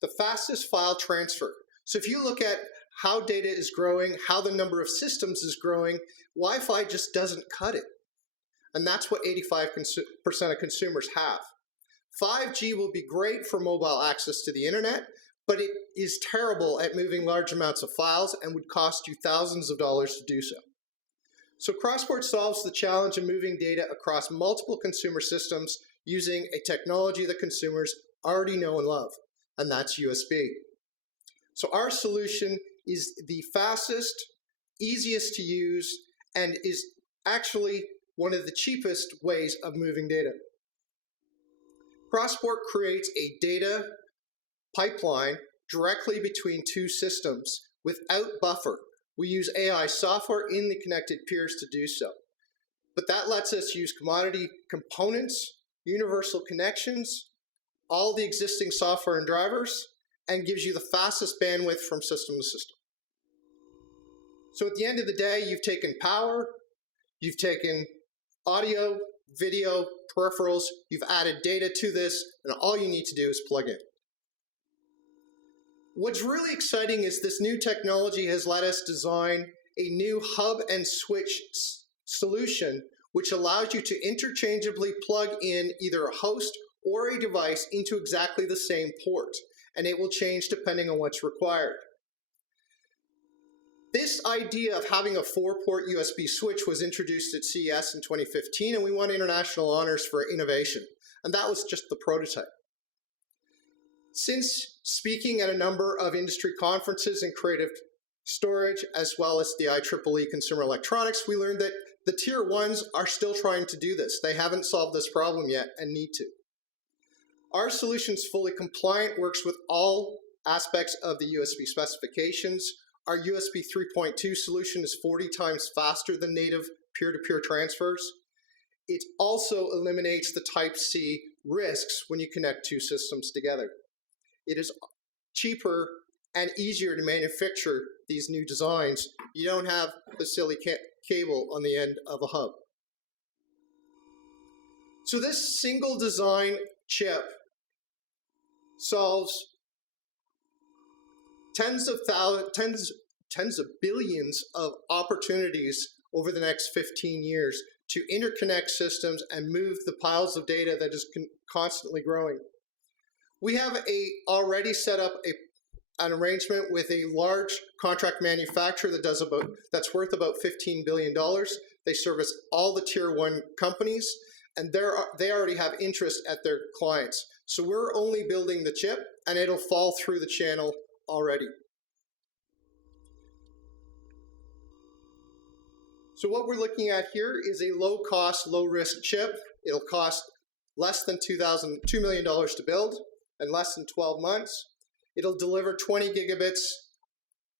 the fastest file transfer. So if you look at how data is growing, how the number of systems is growing, Wi-Fi just doesn't cut it. And that's what 85% of consumers have. 5G will be great for mobile access to the internet, but it is terrible at moving large amounts of files and would cost you thousands of dollars to do so. So Crossport solves the challenge of moving data across multiple consumer systems using a technology that consumers already know and love, and that's USB. So our solution is the fastest, easiest to use, and is actually one of the cheapest ways of moving data. Crossport creates a data pipeline directly between two systems without buffer. We use AI software in the connected peers to do so. But that lets us use commodity components, universal connections, all the existing software and drivers, and gives you the fastest bandwidth from system to system. So at the end of the day, you've taken power, you've taken audio, video, peripherals, you've added data to this, and all you need to do is plug in. What's really exciting is this new technology has let us design a new hub and switch solution, which allows you to interchangeably plug in either a host or a device into exactly the same port, and it will change depending on what's required. This idea of having a 4-port USB switch was introduced at CES in 2015, and we won international honors for innovation, and that was just the prototype. Since speaking at a number of industry conferences in creative storage, as well as the IEEE Consumer Electronics, we learned that the tier ones are still trying to do this. They haven't solved this problem yet and need to. Our solution is fully compliant, works with all aspects of the USB specifications. Our USB 3.2 solution is 40 times faster than native peer-to-peer transfers. It also eliminates the Type-C risks when you connect two systems together. It is cheaper and easier to manufacture these new designs. You don't have the silly cable on the end of a hub. So this single design chip solves tens of billions of opportunities over the next 15 years to interconnect systems and move the piles of data that is constantly growing. We have already set up an arrangement with a large contract manufacturer that's worth about $15 billion. They service all the tier 1 companies, and they already have interest at their clients. So we're only building the chip, and it'll fall through the channel already. So what we're looking at here is a low-cost, low-risk chip. It'll cost less than $2 million to build and less than 12 months. It'll deliver 20 gigabits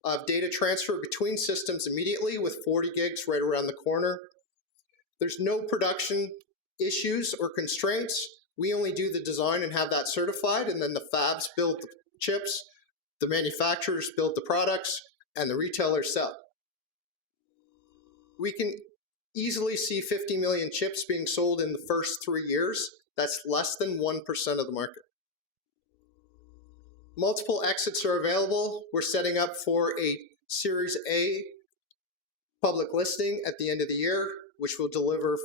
of data transfer between systems immediately with 40 gigs right around the corner. There's no production issues or constraints, we only do the design and have that certified, and then the fabs build the chips, the manufacturers build the products, and the retailers sell. We can easily see 50 million chips being sold in the first 3 years. That's less than 1% of the market. Multiple exits are available. We're setting up for a Series A public listing at the end of the year, which will deliver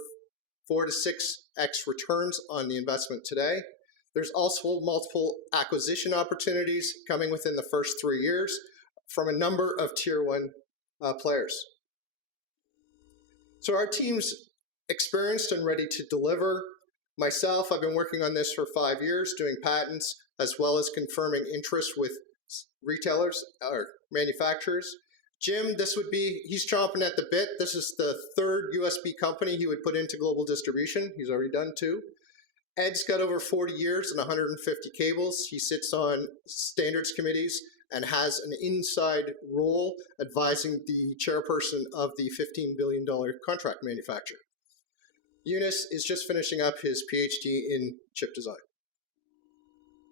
4 to 6x returns on the investment today. There's also multiple acquisition opportunities coming within the first 3 years from a number of tier 1 players. So our team's experienced and ready to deliver. Myself, I've been working on this for 5 years, doing patents as well as confirming interest with retailers or manufacturers. Jim, he's chomping at the bit. This is the 3rd USB company he would put into global distribution. He's already done 2. Ed's got over 40 years and 150 cables. He sits on standards committees and has an inside role advising the chairperson of the $15 billion contract manufacturer. Eunice is just finishing up his PhD in chip design.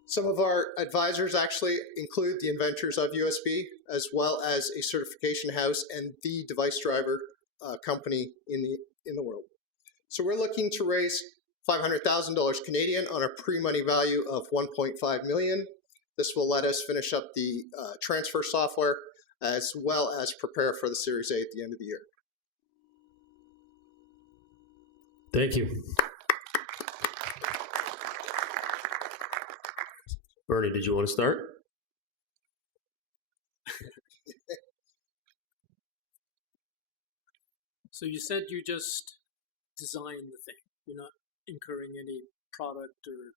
Some of our advisors actually include the inventors of USB, as well as a certification house and the device driver company in the world. So we're looking to raise $500,000 Canadian on a pre-money value of $1.5 million. This will let us finish up the transfer software as well as prepare for the Series A at the end of the year. Thank you. Bernie, did you want to start? So you said you just designed the thing. You're not incurring any product or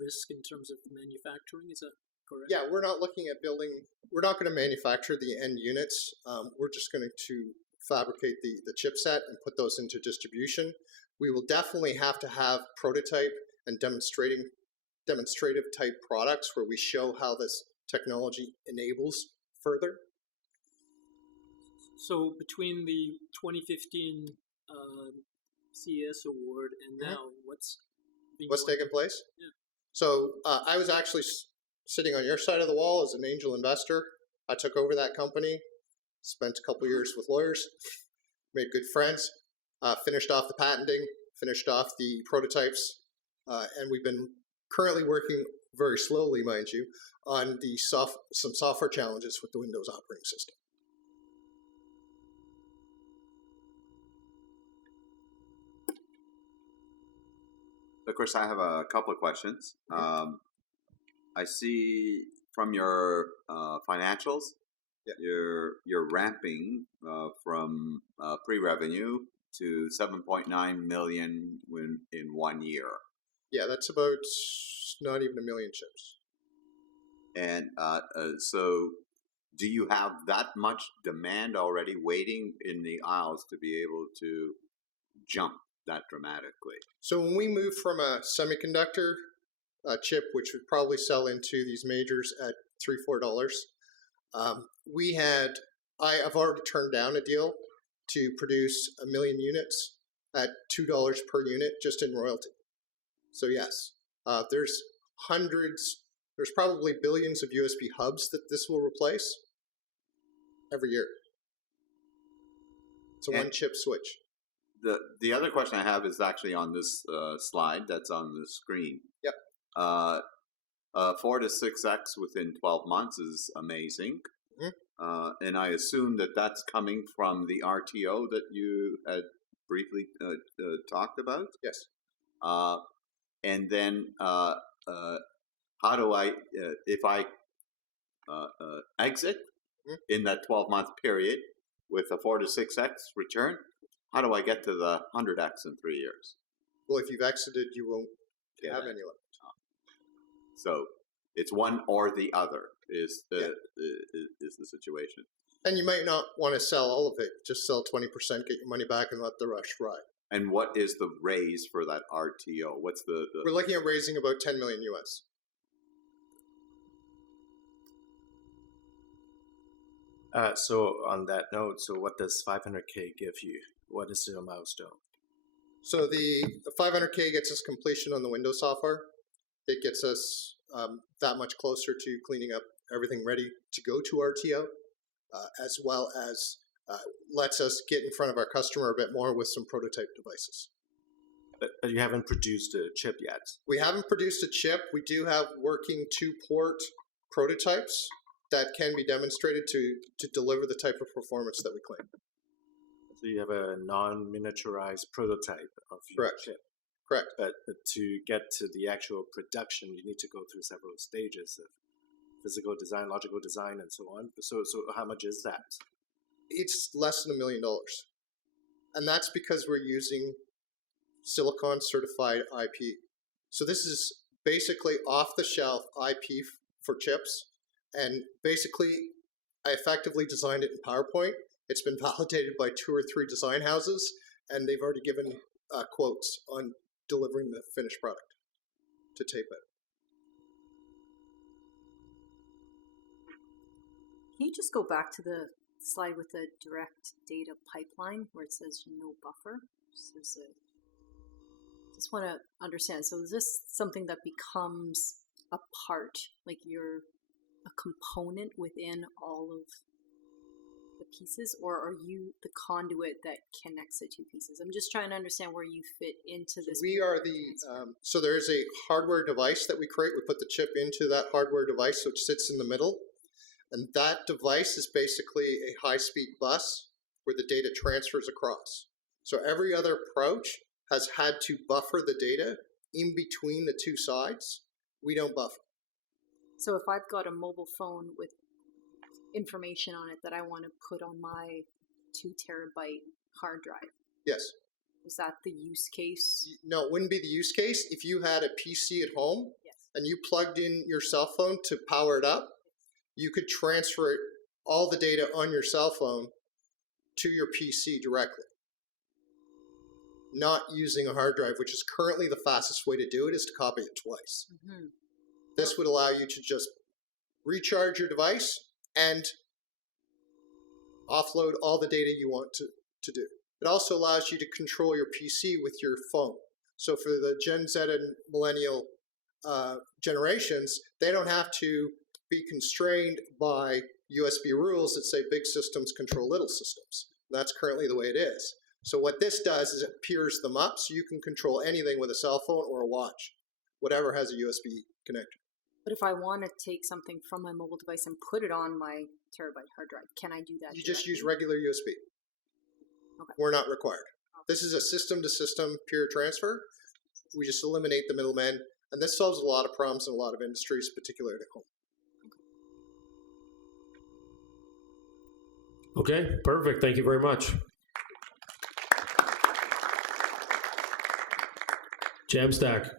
risk in terms of manufacturing, is that correct? Yeah, we're not looking at we're not going to manufacture the end units. We're just going to fabricate the chipset and put those into distribution. We will definitely have to have prototype and demonstrative type products where we show how this technology enables further. So between the 2015 CES award and now, what's taking place? Yeah. So I was actually sitting on your side of the wall as an angel investor. I took over that company, spent a couple years with lawyers, made good friends, finished off the patenting, finished off the prototypes, and we've been currently working very slowly, mind you, on some software challenges with the Windows operating system. Of course, I have a couple of questions. I see from your financials, you're ramping from pre-revenue to 7.9 million in 1 year. Yeah, that's about not even 1 million chips. And so do you have that much demand already waiting in the aisles to be able to jump that dramatically? So when we moved from a semiconductor chip, which would probably sell into these majors at $3-4, I've already turned down a deal to produce 1 million units at $2 per unit just in royalty. So yes, there's probably billions of USB hubs that this will replace every year. It's a one-chip switch. The other question I have is actually on this slide that's on the screen. Yep. 4 to 6x within 12 months is amazing. Mm-hmm. And I assume that that's coming from the RTO that you had briefly talked about? Yes. And then how do I, if I exit in that 12-month period with a 4 to 6x return, how do I get to the 100x in 3 years? Well, if you've exited, you won't have any left. So it's one or the other is the situation. And you might not want to sell all of it. Just sell 20%, get your money back, and let the rush ride. And what is the raise for that RTO? What's the We're looking at raising about 10 million US. So on that note, so what does 500K give you? What is your milestone? So the 500K gets us completion on the Windows software. It gets us that much closer to cleaning up everything ready to go to RTO, as well as lets us get in front of our customer a bit more with some prototype devices. But you haven't produced a chip yet. We haven't produced a chip. We do have working 2-port prototypes that can be demonstrated to deliver the type of performance that we claim. So you have a non-miniaturized prototype of your chip. Correct. But to get to the actual production, you need to go through several stages of physical design, logical design, and so on. So how much is that? It's less than $1 million. And that's because we're using Silicon certified IP. So this is basically off-the-shelf IP for chips. And basically, I effectively designed it in PowerPoint. It's been validated by 2 or 3 design houses, and they've already given quotes on delivering the finished product to tape it. Can you just go back to the slide with the direct data pipeline where it says no buffer? Just want to understand. So is this something that becomes a part, like you're a component within all of the pieces, or are you the conduit that connects the 2 pieces? I'm just trying to understand where you fit into this. We are so there's a hardware device that we create. We put the chip into that hardware device, which sits in the middle. And that device is basically a high-speed bus where the data transfers across. So every other approach has had to buffer the data in between the 2 sides. We don't buffer. So if I've got a mobile phone with information on it that I want to put on my 2 terabyte hard drive. Yes. Is that the use case? No, it wouldn't be the use case. If you had a PC at home and you plugged in your cell phone to power it up, you could transfer all the data on your cell phone to your PC directly. Not using a hard drive, which is currently the fastest way to do it, is to copy it twice. Mm-hmm. This would allow you to just recharge your device and offload all the data you want to do. It also allows you to control your PC with your phone. So for the Gen Z and millennial generations, they don't have to be constrained by USB rules that say big systems control little systems. That's currently the way it is. So what this does is it peers them up so you can control anything with a cell phone or a watch, whatever has a USB connector. But if I want to take something from my mobile device and put it on my terabyte hard drive, can I do that? You just use regular USB. Okay. We're not required. This is a system-to-system peer transfer. We just eliminate the middlemen, and this solves a lot of problems in a lot of industries, particularly at home. Okay, perfect. Thank you very much. Jamstack.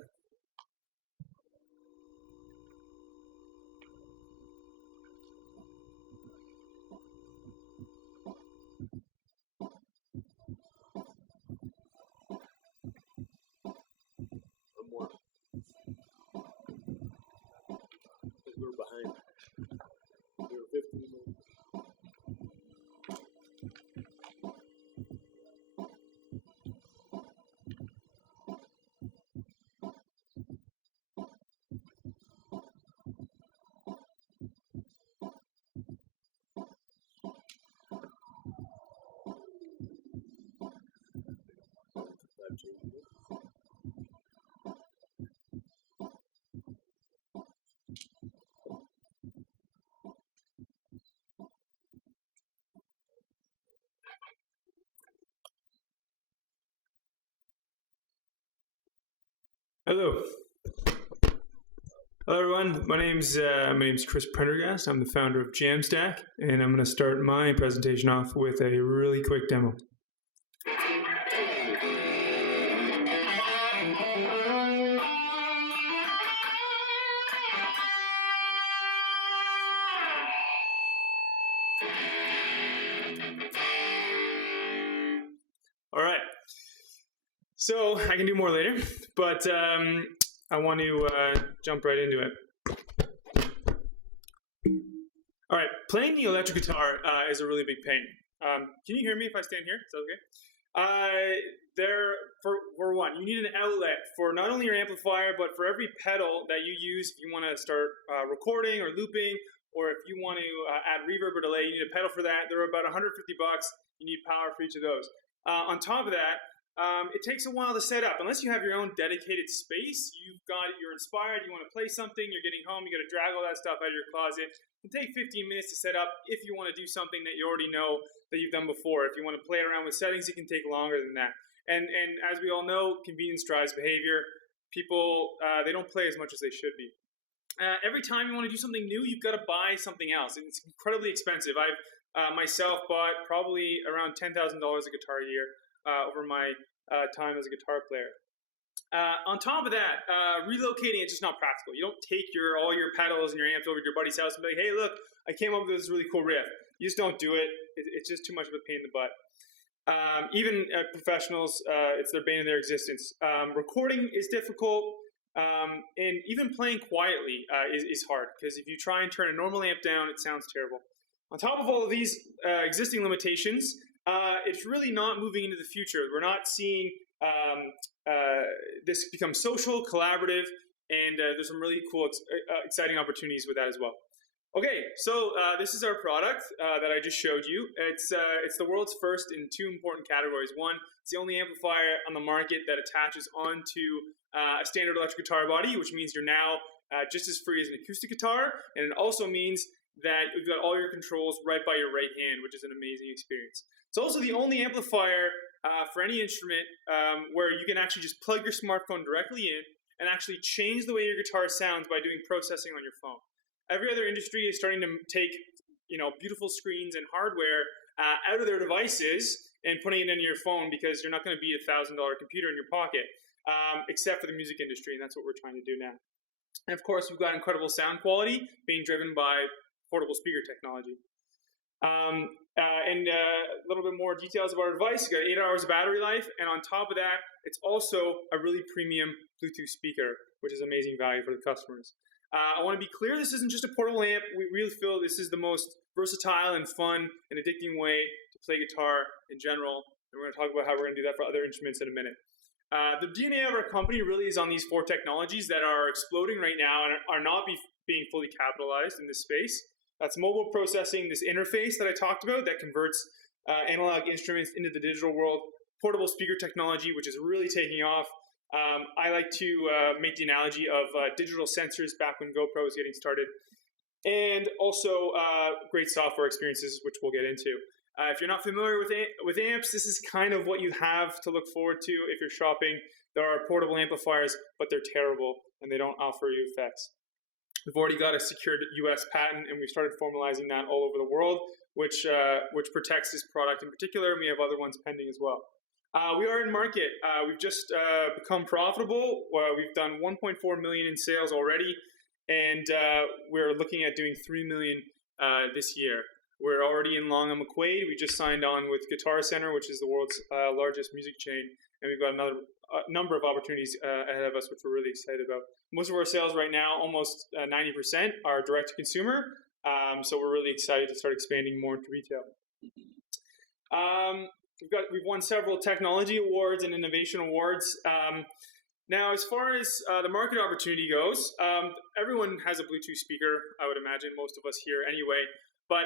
We're behind. We're 15 minutes. Hello. Hello, everyone. My name's Chris Prendergast. I'm the founder of Jamstack, and I'm going to start my presentation off with a really quick demo. All right. So I can do more later, but I want to jump right into it. All right, playing the electric guitar is a really big pain. Can you hear me if I stand here? Is that okay? For one, you need an outlet for not only your amplifier, but for every pedal that you use. If you want to start recording or looping, or if you want to add reverb or delay, you need a pedal for that. They're about $150. You need power for each of those. On top of that, it takes a while to set up. Unless you have your own dedicated space, you're inspired, you want to play something, you're getting home, you got to drag all that stuff out of your closet. It can take 15 minutes to set up if you want to do something that you already know that you've done before. If you want to play around with settings, it can take longer than that. And as we all know, convenience drives behavior. People, they don't play as much as they should be. Every time you want to do something new, you've got to buy something else. And it's incredibly expensive. I've myself bought probably around $10,000 a guitar a year over my time as a guitar player. On top of that, relocating is just not practical. You don't take all your pedals and your amps over to your buddy's house and be like, hey, look, I came up with this really cool riff. You just don't do it. It's just too much of a pain in the butt. Even professionals, it's their bane of their existence. Recording is difficult, and even playing quietly is hard, because if you try and turn a normal amp down, it sounds terrible. On top of all of these existing limitations, it's really not moving into the future. We're not seeing this become social, collaborative, and there's some really cool, exciting opportunities with that as well. Okay, so this is our product that I just showed you. It's the world's first in two important categories. One, it's the only amplifier on the market that attaches onto a standard electric guitar body, which means you're now just as free as an acoustic guitar, and it also means that you've got all your controls right by your right hand, which is an amazing experience. It's also the only amplifier for any instrument where you can actually just plug your smartphone directly in and actually change the way your guitar sounds by doing processing on your phone. Every other industry is starting to take, beautiful screens and hardware out of their devices and putting it into your phone, because you're not going to be $1,000 computer in your pocket, except for the music industry, and that's what we're trying to do now. And of course, we've got incredible sound quality being driven by portable speaker technology. And a little bit more details about our device. You got 8 hours of battery life, and on top of that, it's also a really premium Bluetooth speaker, which is amazing value for the customers. I want to be clear, this isn't just a portable amp. We really feel this is the most versatile and fun and addicting way to play guitar in general. And we're going to talk about how we're going to do that for other instruments in a minute. The DNA of our company really is on these 4 technologies that are exploding right now and are not being fully capitalized in this space. That's mobile processing, this interface that I talked about that converts analog instruments into the digital world, portable speaker technology, which is really taking off. I like to make the analogy of digital sensors back when GoPro was getting started, and also great software experiences, which we'll get into. If you're not familiar with amps, this is kind of what you have to look forward to if you're shopping. There are portable amplifiers, but they're terrible, and they don't offer you effects. We've already got a secured US patent, and we've started formalizing that all over the world, which protects this product in particular, and we have other ones pending as well. We are in market. We've just become profitable. We've done 1.4 million in sales already, and we're looking at doing 3 million this year. We're already in Long and McQuaid. We just signed on with Guitar Center, which is the world's largest music chain, and we've got another number of opportunities ahead of us, which we're really excited about. Most of our sales right now, almost 90%, are direct to consumer, so we're really excited to start expanding more into retail. We've won several technology awards and innovation awards. Now, as far as the market opportunity goes, everyone has a Bluetooth speaker, I would imagine, most of us here anyway. But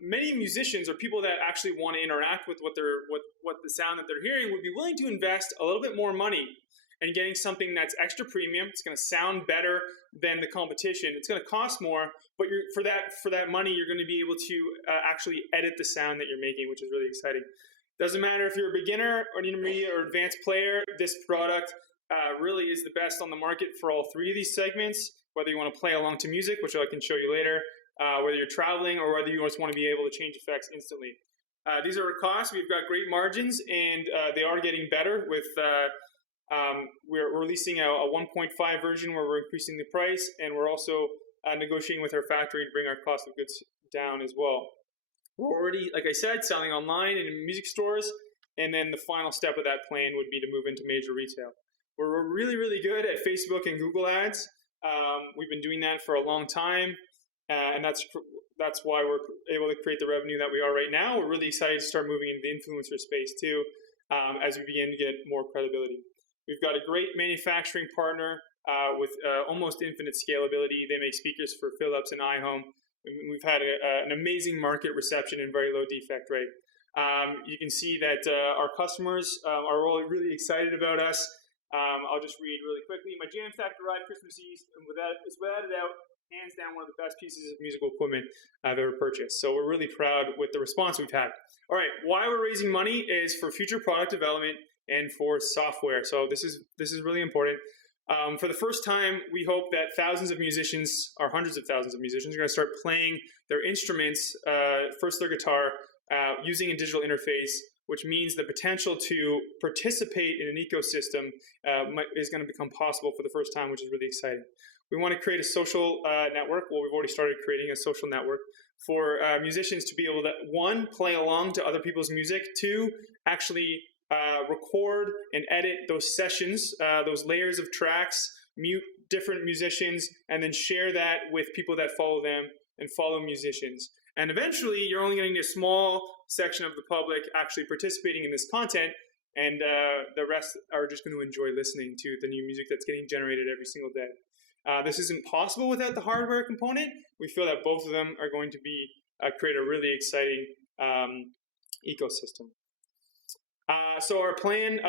many musicians or people that actually want to interact with what the sound that they're hearing would be willing to invest a little bit more money in getting something that's extra premium. It's going to sound better than the competition. It's going to cost more, but for that money, you're going to be able to actually edit the sound that you're making, which is really exciting. Doesn't matter if you're a beginner or an intermediate or advanced player, this product really is the best on the market for all 3 of these segments, whether you want to play along to music, which I can show you later, whether you're traveling, or whether you just want to be able to change effects instantly. These are our costs. We've got great margins, and they are getting better with, we're releasing a 1.5 version where we're increasing the price, and we're also negotiating with our factory to bring our cost of goods down as well. We're already, like I said, selling online and in music stores, and then the final step of that plan would be to move into major retail. We're really, really good at Facebook and Google ads. We've been doing that for a long time, and that's why we're able to create the revenue that we are right now. We're really excited to start moving into the influencer space too. as we begin to get more credibility. We've got a great manufacturing partner with almost infinite scalability. They make speakers for Philips and iHome. We've had an amazing market reception and very low defect rate. You can see that our customers are all really excited about us. I'll just read really quickly. My Jamstack arrived Christmas Eve, and without a doubt, hands down one of the best pieces of musical equipment I've ever purchased. So we're really proud with the response we've had. All right, why we're raising money is for future product development and for software. So this is really important. For the first time, we hope that thousands of musicians, or hundreds of thousands of musicians, are going to start playing their instruments, first their guitar, using a digital interface, which means the potential to participate in an ecosystem is going to become possible for the first time, which is really exciting. We want to create a social network. Well, we've already started creating a social network for musicians to be able to, one, play along to other people's music, two, actually record and edit those sessions, those layers of tracks, mute different musicians, and then share that with people that follow them and follow musicians. And eventually, you're only getting a small section of the public actually participating in this content, and the rest are just going to enjoy listening to the new music that's getting generated every single day. This isn't possible without the hardware component. We feel that both of them are going to be create a really exciting ecosystem. So our plan,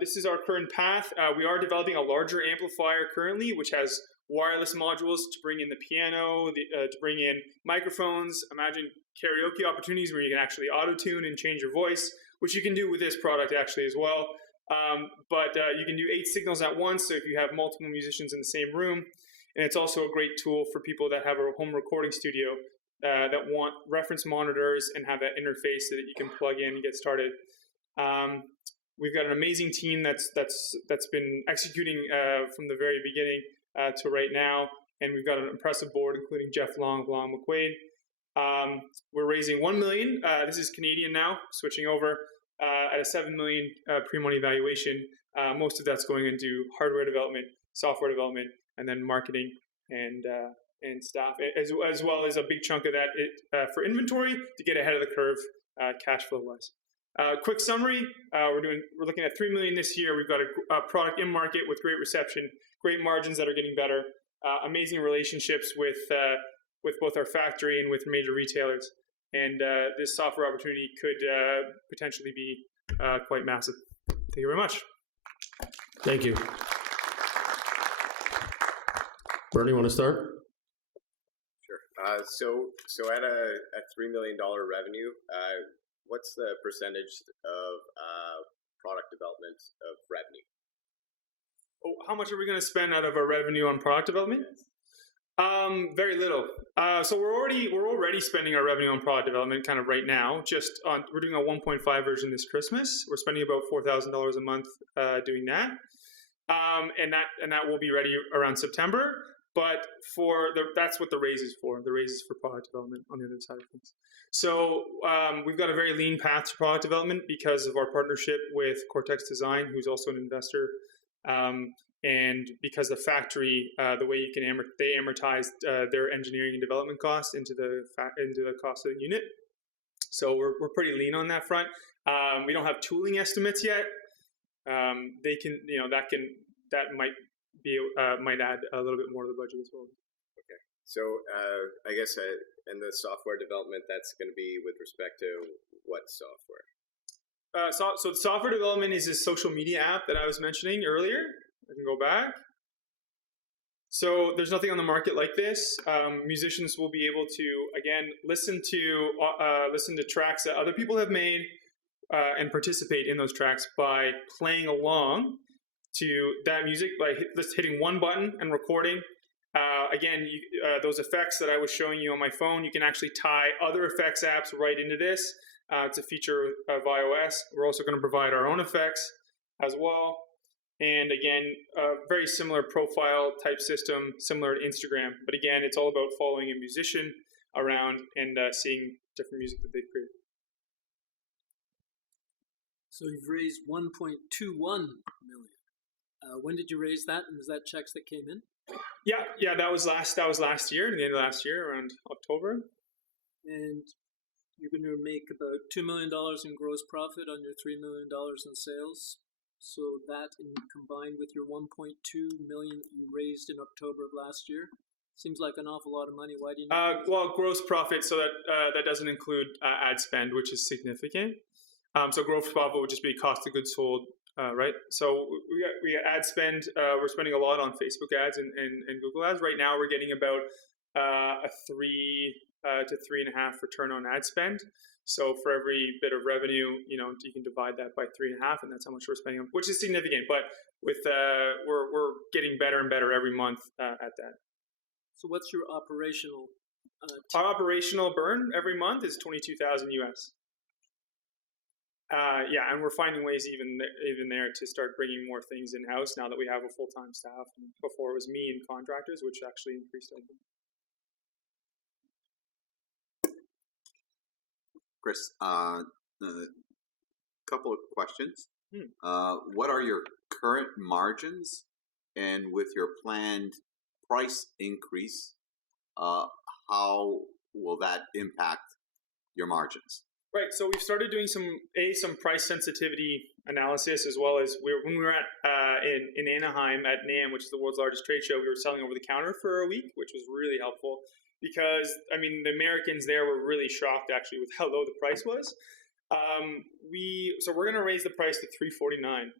this is our current path. We are developing a larger amplifier currently, which has wireless modules to bring in the piano, to bring in microphones. Imagine karaoke opportunities where you can actually auto-tune and change your voice, which you can do with this product actually as well. But you can do 8 signals at once, so if you have multiple musicians in the same room. And it's also a great tool for people that have a home recording studio that want reference monitors and have that interface so that you can plug in and get started. We've got an amazing team that's been executing from the very beginning to right now, and we've got an impressive board, including Jeff Long of Long McQuaid. We're raising $1 million. This is Canadian now, switching over at a $7 million pre-money valuation. Most of that's going into hardware development, software development, and then marketing and staff, as well as a big chunk of that for inventory to get ahead of the curve, cash flow wise. Quick summary: we're looking at $3 million this year. We've got a product in market with great reception, great margins that are getting better, amazing relationships with both our factory and with major retailers, and this software opportunity could potentially be quite massive. Thank you very much. Thank you. Bernie, want to start? Sure. So at a $3 million revenue, what's the percentage of product development of revenue? Oh, how much are we going to spend out of our revenue on product development? Very little. So we're already spending our revenue on product development kind of right now. We're doing a 1.5 version this Christmas. We're spending about $4,000 a month doing that, and that will be ready around September. But that's what the raise is for. The raise is for product development on the other side of things. So we've got a very lean path to product development because of our partnership with Cortex Design, who's also an investor, and because the factory, the way you can they amortize their engineering and development costs into the cost of the unit. So we're pretty lean on that front. We don't have tooling estimates yet. They can, that might add a little bit more to the budget as well. Okay, so I guess in the software development, that's going to be with respect to what software? So the software development is this social media app that I was mentioning earlier. I can go back. So there's nothing on the market like this. Musicians will be able to, again, listen to tracks that other people have made and participate in those tracks by playing along to that music by just hitting one button and recording. Again, those effects that I was showing you on my phone, you can actually tie other effects apps right into this. It's a feature of iOS. We're also going to provide our own effects as well. And again, a very similar profile type system, similar to Instagram. But again, it's all about following a musician around and seeing different music that they create. So you've raised 1.21 million. When did you raise that? And was that checks that came in? Yeah, that was last year, the end of last year, around October. And you're going to make about $2 million in gross profit on your $3 million in sales. So that, combined with your 1.2 million you raised in October of last year, seems like an awful lot of money. Why do you need well, gross profit, so that doesn't include ad spend, which is significant. So gross profit would just be cost of goods sold, right? So we got ad spend. We're spending a lot on Facebook ads and Google ads. Right now, we're getting about a 3 to 3.5 return on ad spend. So for every bit of revenue, you can divide that by 3.5, and that's how much we're spending on, which is significant. But with we're getting better and better every month at that. So what's your operational? Our operational burn every month is $22,000 US. Yeah, and we're finding ways even there to start bringing more things in house now that we have a full-time staff. Before it was me and contractors, which actually increased our burn. Chris, a couple of questions. What are your current margins, and with your planned price increase, how will that impact your margins? Right. So we've started doing some price sensitivity analysis, as well as when we were at in Anaheim at NAMM, which is the world's largest trade show. We were selling over the counter for a week, which was really helpful. Because, the Americans there were really shocked, actually, with how low the price was. So we're going to raise the price to $349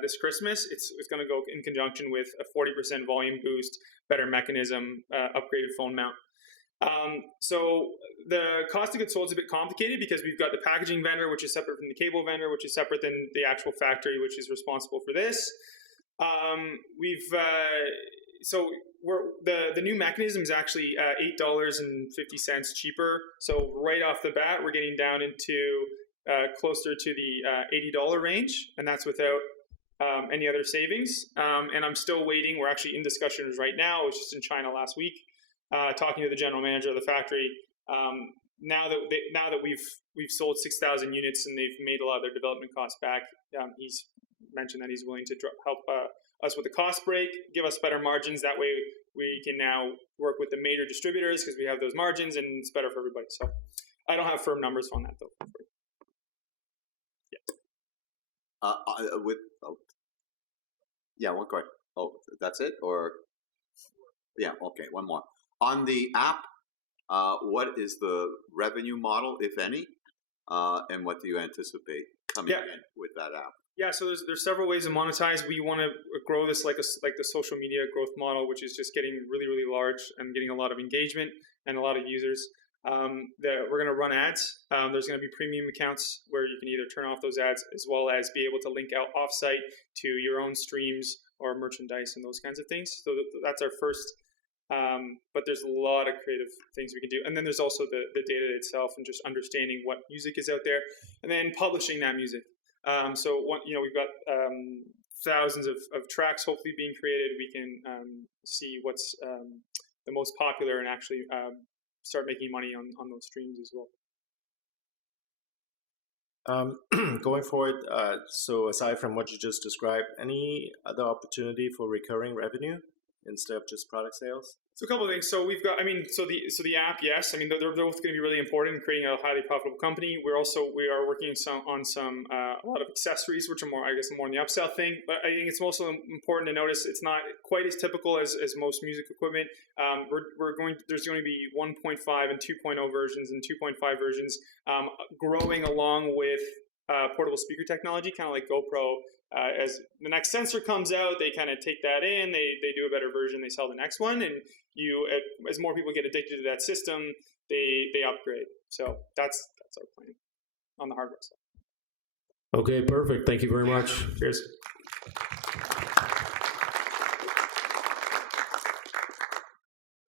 this Christmas. It's going to go in conjunction with a 40% volume boost, better mechanism, upgraded phone mount. So the cost of goods sold is a bit complicated because we've got the packaging vendor, which is separate from the cable vendor, which is separate than the actual factory, which is responsible for this. So the new mechanism is actually $8.50 cheaper. So right off the bat, we're getting down into closer to the $80 range, and that's without any other savings. And I'm still waiting. We're actually in discussions right now. I was just in China last week, talking to the general manager of the factory. Now that we've sold 6,000 units and they've made a lot of their development costs back, he's mentioned that he's willing to help us with the cost break, give us better margins. That way we can now work with the major distributors because we have those margins and it's better for everybody. So I don't have firm numbers on that though. Yeah. One question. Oh, that's it? Or yeah, okay, one more. On the app, what is the revenue model, if any? And what do you anticipate coming in with that app? Yeah, so there's several ways to monetize. We want to grow this like the social media growth model, which is just getting really, really large and getting a lot of engagement and a lot of users. We're going to run ads. There's going to be premium accounts where you can either turn off those ads as well as be able to link out offsite to your own streams or merchandise and those kinds of things. So that's our first. But there's a lot of creative things we can do. And then there's also the data itself and just understanding what music is out there and then publishing that music. We've got thousands of tracks hopefully being created. We can see what's the most popular and actually start making money on those streams as well. Going forward, so aside from what you just described, any other opportunity for recurring revenue instead of just product sales? So a couple of things. So we've got, so the app, yes. They're both going to be really important in creating a highly profitable company. We are working on a lot of accessories, which are more on the upsell thing. But I think it's also important to notice it's not quite as typical as most music equipment. There's going to be 1.5 and 2.0 versions and 2.5 versions growing along with portable speaker technology, kind of like GoPro. As the next sensor comes out, they kind of take that in, they do a better version, they sell the next one, and as more people get addicted to that system, they upgrade. So that's our plan on the hardware side. Okay, perfect. Thank you very much. Cheers.